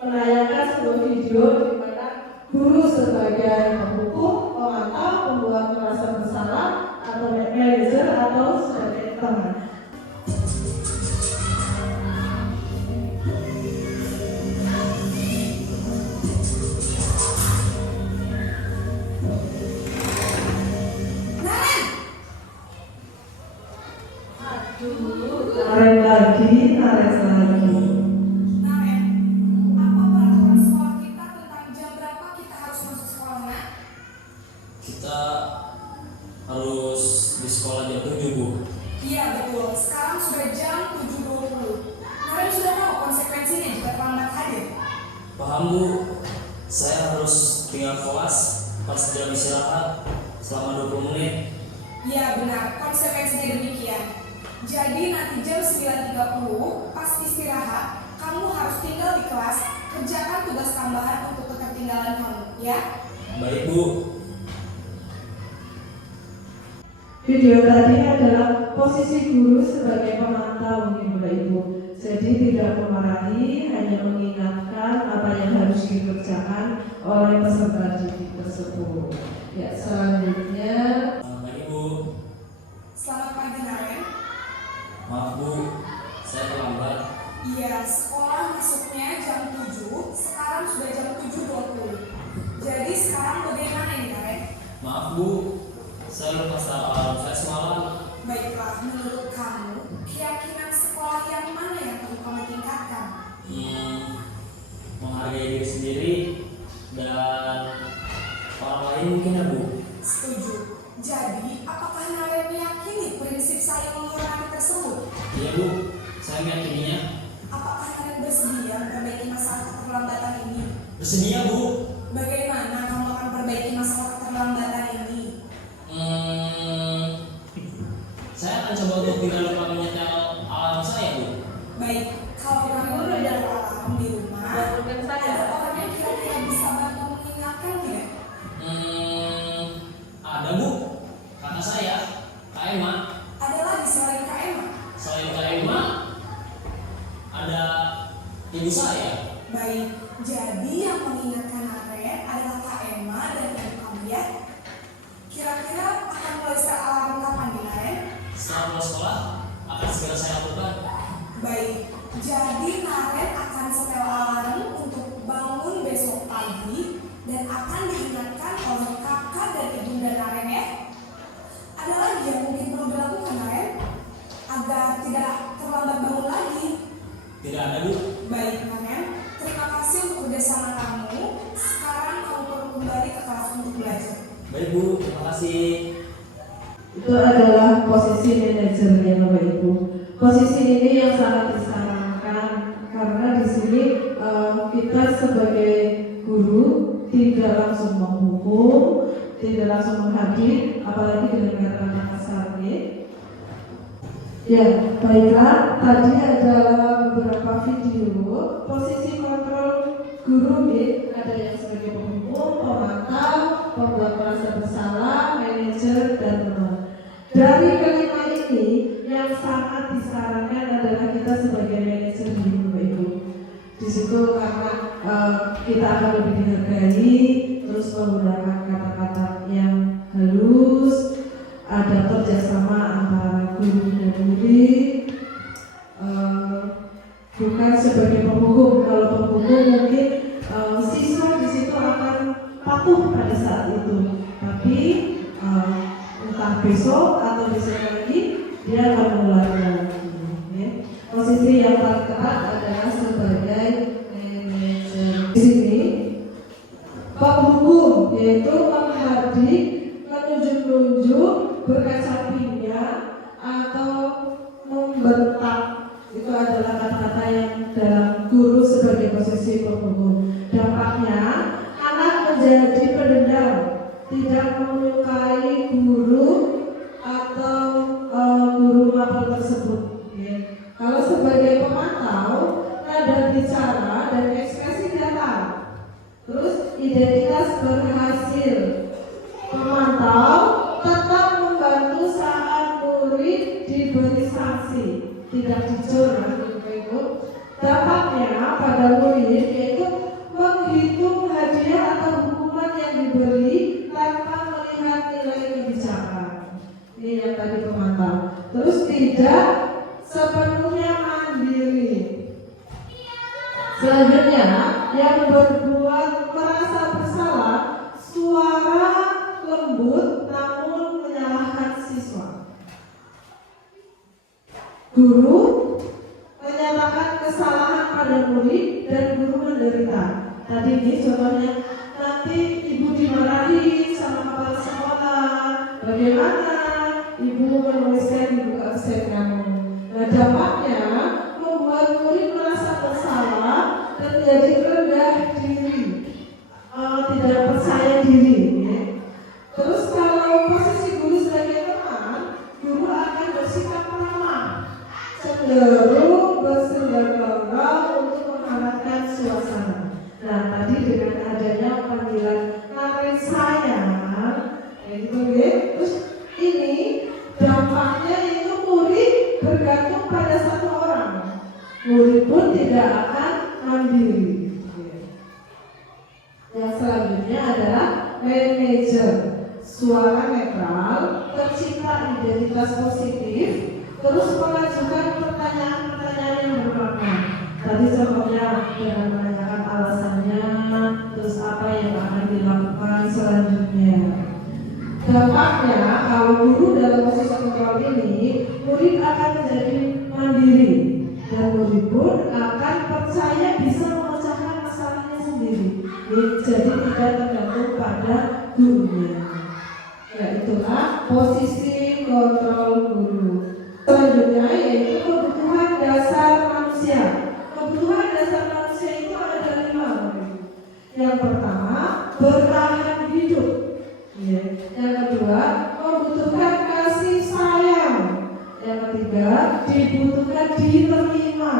menayangkan sebuah video di mana guru sebagai penghukum, pemantau, pembuat merasa bersalah, atau manajer, atau sebagai teman. Naren lagi. Naren, apa peraturan sekolah kita tentang jam berapa kita harus masuk sekolah, Nak? Kita harus di sekolah jam 7, Bu. Iya betul, sekarang sudah jam 7.20. Naren sudah tahu konsekuensinya jika terlambat hadir. Paham, Bu? Saya harus tinggal kelas pas jam istirahat selama 20 menit. Iya benar, konsekuensinya demikian. Jadi nanti jam 9.30 pas istirahat, kamu harus tinggal di kelas, kerjakan tugas tambahan untuk ketertinggalan kamu, ya? Baik, Bu. Video tadi adalah posisi guru sebagai pemantau, Bapak Ibu. Jadi tidak memarahi, hanya mengingatkan apa yang harus dikerjakan oleh peserta didik tersebut. Ya, selanjutnya. Baik, Bu. Selamat pagi, Naren. Maaf, Bu. Saya terlambat. Iya, sekolah masuknya jam 7, sekarang sudah jam 7.20. Jadi sekarang bagaimana ini, Naren? Maaf, Bu. Saya lupa alarm saya semalam. Baiklah, menurut kamu, keyakinan sekolah yang mana yang perlu kamu tingkatkan? Menghargai diri sendiri dan orang lain mungkin, ya, Bu. Setuju. Jadi, apakah Naren meyakini prinsip saling menghormati tersebut? Iya, Bu. Saya meyakininya. Apakah Naren bersedia memperbaiki masalah keterlambatan ini? Bersedia, Bu. Bagaimana kamu akan perbaiki masalah keterlambatan ini? Saya akan coba untuk tidak lupa menyetel alarm saya, Bu. Baik, kalau kamu udah ada alarm di rumah, ada orang yang kira-kira bisa bantu mengingatkan tidak? Ada, Bu. Kakak saya, Kak Emma. Ada lagi selain Kak Emma? Selain Kak Emma, ada ibu saya. Baik, jadi yang mengingatkan Naren adalah Kak Emma dan ibu kamu, ya? Kira-kira akan mulai set alarm kapan nih, Naren? Setelah pulang sekolah, akan segera saya lakukan. Baik, jadi Naren akan setel alarm untuk bangun besok pagi dan akan diingatkan oleh kakak dan ibunda Naren, ya? Ada lagi yang mungkin perlu dilakukan, Naren? Agar tidak terlambat bangun lagi. Tidak ada, Bu. Baik, Naren. Terima kasih untuk kerjasama kamu. Sekarang kamu perlu kembali ke kelas untuk belajar. Baik, Bu. Terima kasih. Itu adalah posisi manajernya, Bapak Ibu. Posisi ini yang sangat disarankan karena di sini kita sebagai guru tidak langsung menghukum, tidak langsung menghadiri, apalagi dengan kata-kata kasarnya. Ya, baiklah. Tadi adalah beberapa video posisi kontrol guru ada yang sebagai penghukum, pemantau, pembuat merasa bersalah, manajer, dan teman. Dari kelima ini yang sangat disarankan adalah kita sebagai manajer di Bapak Ibu. Di situ karena kita akan lebih dihargai, terus menggunakan kata-kata yang halus, ada kerjasama antara guru dan murid. Bukan sebagai penghukum. Kalau penghukum mungkin siswa di situ akan patuh pada saat itu, tapi entah besok atau besok lagi dia akan mengulangi lagi. Ya. Posisi yang paling tepat adalah sebagai manajer. Di sini penghukum yaitu menghadir, menunjuk-nunjuk, berkaca pinggang atau membentak. Itu adalah kata-kata yang dalam guru sebagai posisi penghukum. Dampaknya anak menjadi pendendam, tidak menyukai guru atau guru mapel tersebut. Ya. Kalau sebagai pemantau, nada bicara dan ekspresi datang. Terus identitas berhasil. Pemantau tetap membantu saat murid diberi sanksi. tidak dicurang Ibu. Dampaknya pada murid yaitu menghitung hadiah atau hukuman yang diberi tanpa melihat nilai kebijakan. Ini yang tadi pemantau. Terus tidak sepenuhnya mandiri. Selanjutnya yang berbuat merasa bersalah, suara lembut namun menyalahkan siswa. Guru menyatakan kesalahan pada murid dan guru menderita. Tadi ini contohnya, nanti ibu dimarahi sama kepala sekolah. Bagaimana ibu menuliskan di buku absen kamu? Nah, dampaknya membuat murid merasa bersalah dan menjadi rendah diri, tidak percaya diri. Ya. Terus kalau posisi guru sebagai teman, guru akan bersikap ramah, cenderung bersenda-senda untuk menghangatkan suasana. Nah, tadi dengan adanya panggilan narik sayang, itu ya. Terus ini dampaknya itu murid bergantung pada satu orang. Murid pun tidak akan mandiri. Yang selanjutnya adalah manajer, suara netral, tercipta identitas positif, terus mengajukan pertanyaan-pertanyaan yang bermakna. Tadi contohnya dengan menanyakan alasannya, terus apa yang akan dilakukan selanjutnya. Dampaknya kalau guru dalam posisi kontrol ini, murid akan menjadi mandiri dan murid pun akan percaya bisa memecahkan masalahnya sendiri. Jadi tidak tergantung pada gurunya. Ya, itulah posisi kontrol guru. Selanjutnya yaitu kebutuhan dasar manusia. Kebutuhan dasar manusia itu ada 5. Yang pertama, bertahan hidup. Ya. Yang kedua, membutuhkan kasih sayang. Yang ketiga, dibutuhkan diterima.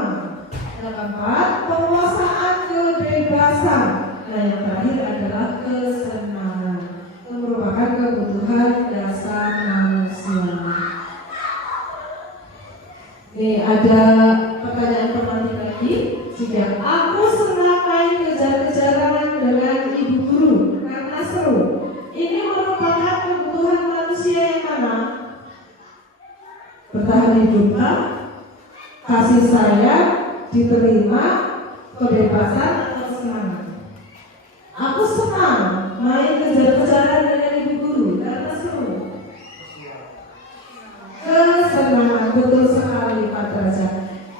Yang keempat, penguasaan kebebasan. Nah, yang terakhir adalah kesenangan. Itu merupakan kebutuhan dasar manusia. Nih ada pertanyaan pemantik lagi. Jika aku senang main kejar-kejaran dengan ibu guru karena seru, ini merupakan kebutuhan manusia yang mana? Bertahan hidup, kasih sayang, diterima, kebebasan atau semangat. Aku senang main kejar-kejaran dengan ibu guru karena seru. Kesenangan, betul sekali Pak Derajat.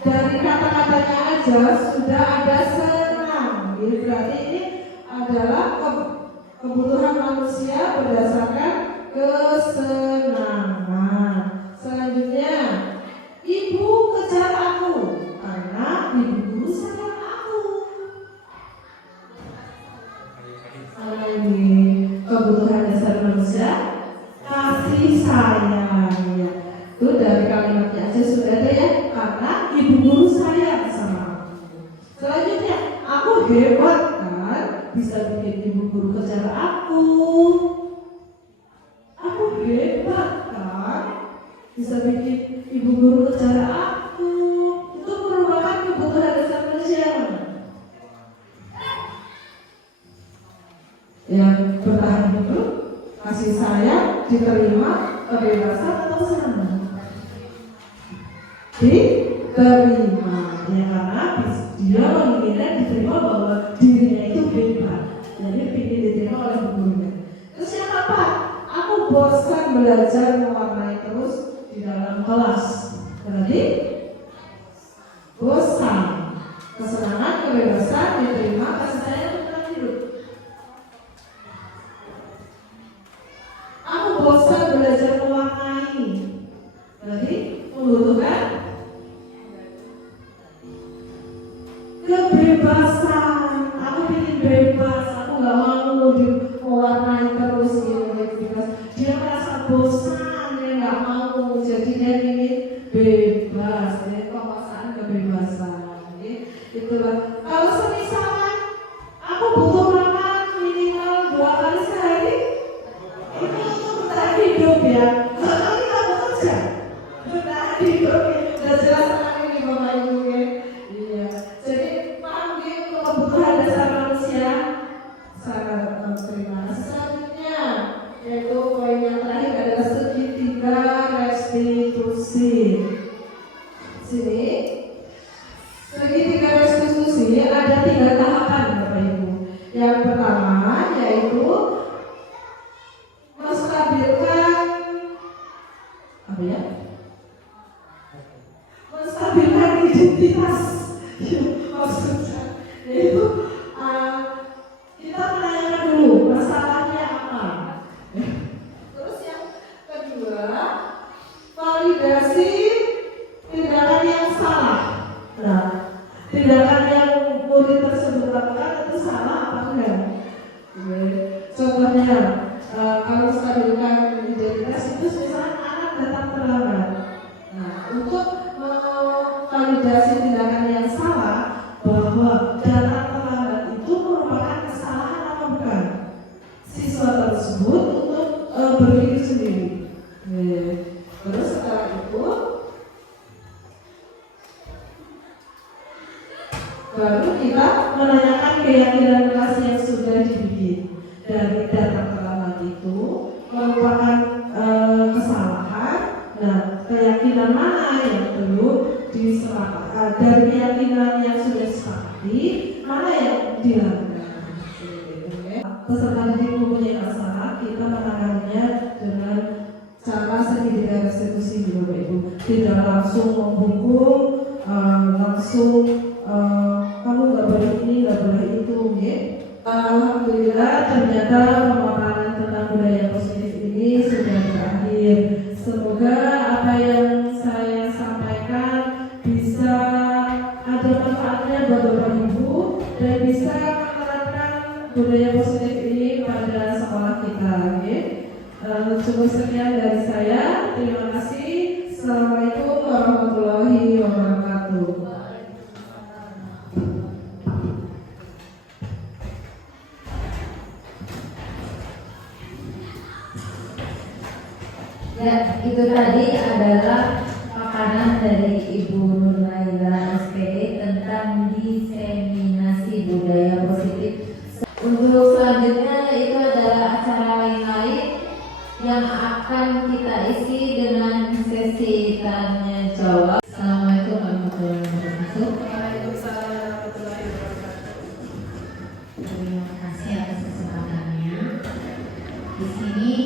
Dari kata-katanya aja sudah ada senang. Jadi berarti ini adalah kebutuhan manusia berdasarkan kesenangan. Selanjutnya, ibu kejar aku karena ibu guru sayang aku. Ini kebutuhan dasar manusia, kasih sayang. Ya. Itu dari kalimatnya aja sudah ada ya, karena ibu guru sayang sama aku. Selanjutnya, aku hebat kan, bisa bikin ibu guru kejar aku. Aku hebat kan, bisa bikin ibu guru kejar aku. Itu merupakan kebutuhan dasar manusia. Yang bertahan hidup, kasih sayang, diterima, kebebasan atau kesenangan. Diterima, ya karena dia menginginkan diterima bahwa dirinya itu hebat, jadi ingin diterima oleh gurunya. Terus yang keempat, aku bosan belajar mewarnai terus di dalam kelas. Berarti bosan, kesenangan, kebebasan, diterima, kasih sayang, bertahan hidup. Aku bosan belajar mewarnai, berarti membutuhkan kebebasan. Aku ingin bebas, aku nggak mau mewarnai terus gitu. Dia merasa bosan, dia nggak mau, jadi dia ingin bebas. Jadi penguasaan kebebasan. Itulah. Kalau semisalnya aku butuh makan minimal 2 kali sehari, itu untuk bertahan hidup ya. Kalau kita bekerja, bertahan hidup, sudah jelas. sini segitiga restitusi ada 3 tahapan Bapak Ibu. Yang pertama yaitu menstabilkan menstabilkan identitas. Maksudnya yaitu kita menanyakan dulu masalahnya apa. Terus yang kedua, validasi tindakan yang salah. Nah, tindakan yang murid tersebut lakukan itu salah apa enggak? Contohnya, kalau stabilkan identitas itu misalnya anak datang terlambat. Nah, untuk validasi tindakan yang salah, bahwa datang terlambat itu merupakan kesalahan apa bukan? Siswa tersebut untuk berpikir sendiri. Terus setelah itu baru kita menanyakan keyakinan kelas yang sudah dibikin. Dari datang terlambat itu merupakan kesalahan. Nah, keyakinan mana yang perlu disepakati? Dari keyakinan yang sudah disepakati, mana yang dilakukan? Peserta didik mempunyai masalah, kita menanganinya dengan cara segitiga restitusi Bapak Ibu. Tidak langsung menghukum, langsung kamu nggak boleh ini, nggak boleh itu, ya. Alhamdulillah ternyata pemaparan tentang budaya positif ini sudah berakhir. Semoga apa yang saya sampaikan bisa ada manfaatnya buat Bapak Ibu dan bisa menerapkan budaya positif ini pada sekolah kita, ya. Cukup sekian dari saya. Terima kasih. Assalamualaikum warahmatullahi wabarakatuh. Ya, itu tadi adalah makanan dari Ibu Nurnaila SPD tentang diseminasi budaya positif. Untuk selanjutnya itu adalah acara lain-lain yang akan kita isi dengan sesi tanya jawab. Assalamualaikum warahmatullahi wabarakatuh. Waalaikumsalam warahmatullahi wabarakatuh. Terima kasih atas kesempatannya. Di sini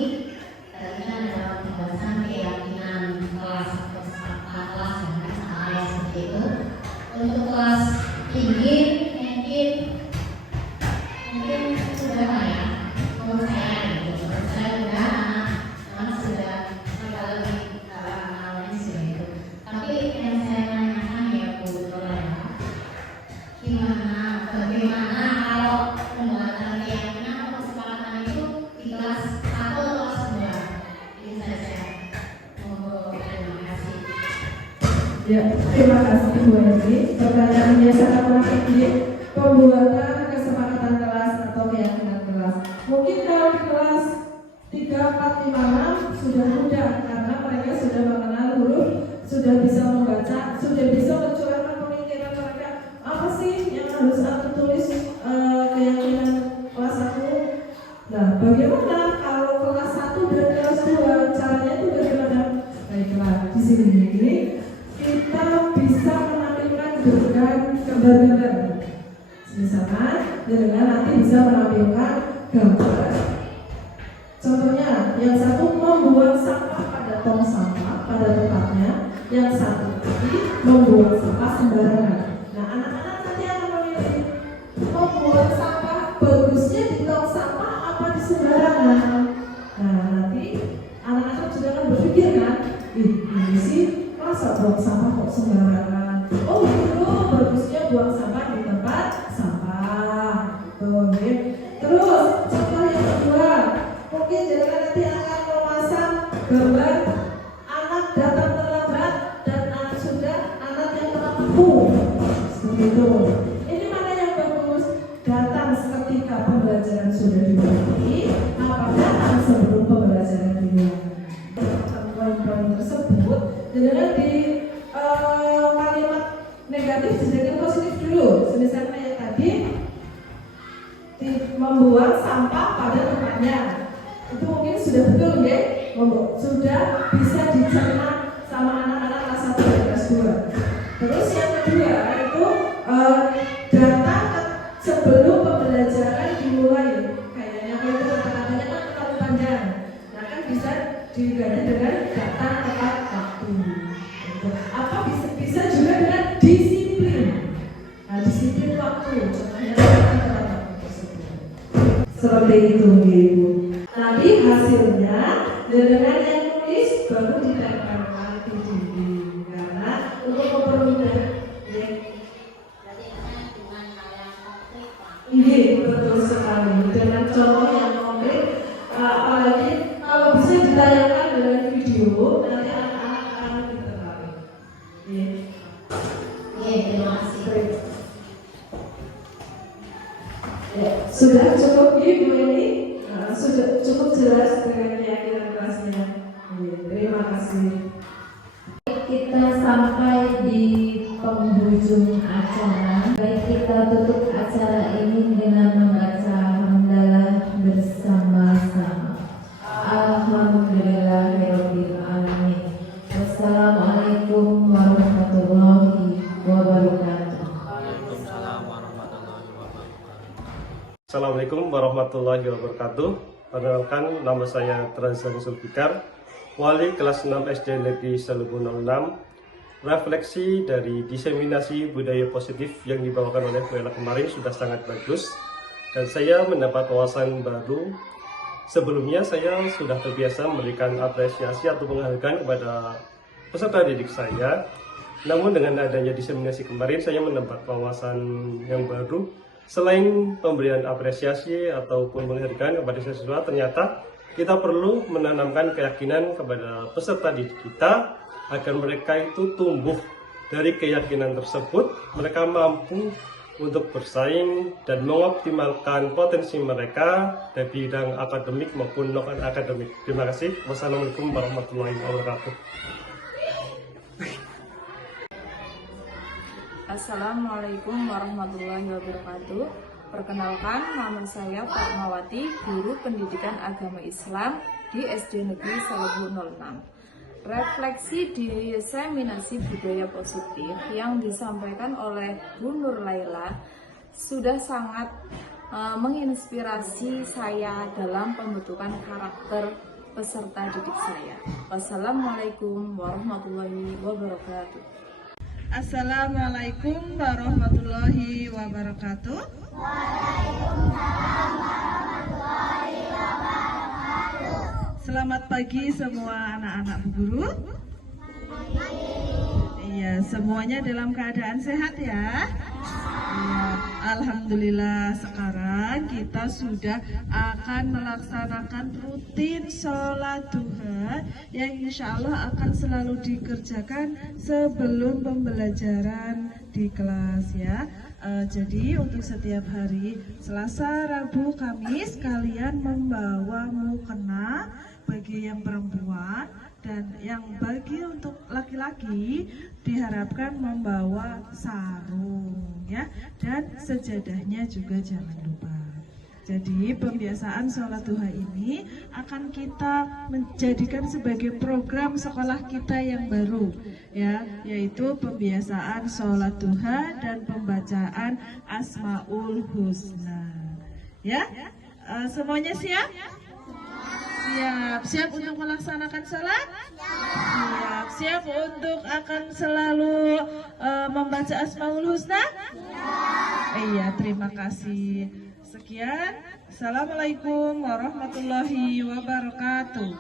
tadi ada pembahasan keyakinan kelas atau kelas dengan area seperti itu. Untuk kelas tinggi mungkin sudah ya. Menurut saya gitu. Menurut saya sudah anak sudah agak lebih mengalami sudah itu. Tapi yang saya tanyakan ya Bu Nurnaila, bagaimana kalau pembuatan keyakinan atau kesepakatan itu di kelas 1 atau kelas 2? Ini saja. Terima kasih. Ya, terima kasih Bu Edi. Pertanyaannya sangat menarik. Pembuatan kesepakatan kelas atau keyakinan kelas. Mungkin kalau di kelas 3, 4, 5, 6 sudah mudah karena mereka sudah mengenal huruf, sudah bisa membaca, sudah bisa mencurahkan pemikiran mereka. Apa sih yang harus aku tulis keyakinan kelas 1? Nah, bagaimana kalau kelas 1 dan kelas 2? Caranya itu bagaimana? Baiklah, di sini ini kita bisa menampilkan dengan gambar-gambar. Misalkan dengan nanti bisa menampilkan gambar. Contohnya, yang satu membuang sampah pada tong sampah pada tempatnya, yang satu lagi membuang sampah sembarangan. Nah, anak-anak nanti akan memilih membuang sampah bagusnya di tong sampah apa di sembarangan. Nah, nanti anak-anak juga akan berpikir kan, ini sih masa buang sampah kok sembarangan. Oh gitu, bagusnya buang sampah di tempat sampah. Tuh, ya. Terus contoh yang kedua, mungkin jangan nanti akan memasang gambar anak datang terlambat dan anak yang terlampu. Seperti itu. Ini mana yang bagus? Datang ketika pembelajaran sudah dimulai, apa datang sebelum pembelajaran dimulai? Poin-poin tersebut dengan di kalimat negatif dijadikan positif dulu. Misalnya yang tadi membuang sampah pada tempatnya, itu mungkin sudah betul ya, sudah bisa dicerna sama anak-anak kelas 1 dan kelas 2. Terus yang kedua itu data sebelum pembelajaran dimulai. Kayaknya kalau itu kata-katanya kan terlalu panjang. Nah kan bisa diganti dengan data tepat waktu. Apa bisa juga dengan disiplin. Nah, disiplin waktu. Contohnya data tepat waktu tersebut. Seperti itu, Ibu. Nanti hasilnya dengan yang nulis baru ditempelkan di dinding karena untuk mempermudah. Iya, betul sekali. Dengan contoh yang konkret, apalagi kalau bisa ditayangkan dengan video, nanti anak-anak akan lebih tertarik. Iya. Iya, terima kasih. Ya, sudah cukup Ibu ini, sudah cukup jelas dengan keyakinan kelasnya. Iya, terima kasih. Kita sampai di penghujung acara. Baik, kita tutup acara ini dengan membaca hamdalah bersama-sama. Alhamdulillahirabbil alamin. Wassalamualaikum warahmatullahi wabarakatuh. Assalamualaikum warahmatullahi wabarakatuh. Perkenalkan, nama saya Trazan Zulfikar, Wali kelas 6 SD Negeri 1006. Refleksi dari diseminasi budaya positif yang dibawakan oleh Bu Ella kemarin sudah sangat bagus, dan saya mendapat wawasan baru. Sebelumnya saya sudah terbiasa memberikan apresiasi atau penghargaan kepada peserta didik saya. Namun dengan adanya diseminasi kemarin, saya mendapat wawasan yang baru. Selain pemberian apresiasi ataupun penghargaan kepada siswa, ternyata kita perlu menanamkan keyakinan kepada peserta didik kita agar mereka itu tumbuh dari keyakinan tersebut. Mereka mampu untuk bersaing dan mengoptimalkan potensi mereka dari bidang akademik maupun non-akademik. Terima kasih. Wassalamualaikum warahmatullahi wabarakatuh. Assalamualaikum warahmatullahi wabarakatuh. Perkenalkan, nama saya Fatmawati, Guru Pendidikan Agama Islam di SD Negeri 1006. Refleksi diseminasi budaya positif yang disampaikan oleh Bu Nur Laila sudah sangat menginspirasi saya dalam pembentukan karakter peserta didik saya. Wassalamualaikum warahmatullahi wabarakatuh. Assalamualaikum warahmatullahi wabarakatuh. Selamat pagi semua anak-anak Bu Guru. Iya, semuanya dalam keadaan sehat ya. Iya, alhamdulillah sekarang kita sudah akan melaksanakan rutin sholat duha yang insya Allah akan selalu dikerjakan sebelum pembelajaran di kelas ya. Jadi untuk setiap hari Selasa, Rabu, Kamis kalian membawa mukena bagi yang perempuan, dan yang bagi untuk laki-laki diharapkan membawa sarung ya, dan sejadahnya juga jangan lupa. Jadi pembiasaan sholat duha ini akan kita menjadikan sebagai program sekolah kita yang baru ya, yaitu pembiasaan sholat duha dan pembacaan Asmaul Husna ya. Semuanya siap? Siap untuk melaksanakan sholat? Siap untuk akan selalu membaca Asmaul Husna? Iya, terima kasih. Sekian, Assalamualaikum warahmatullahi wabarakatuh.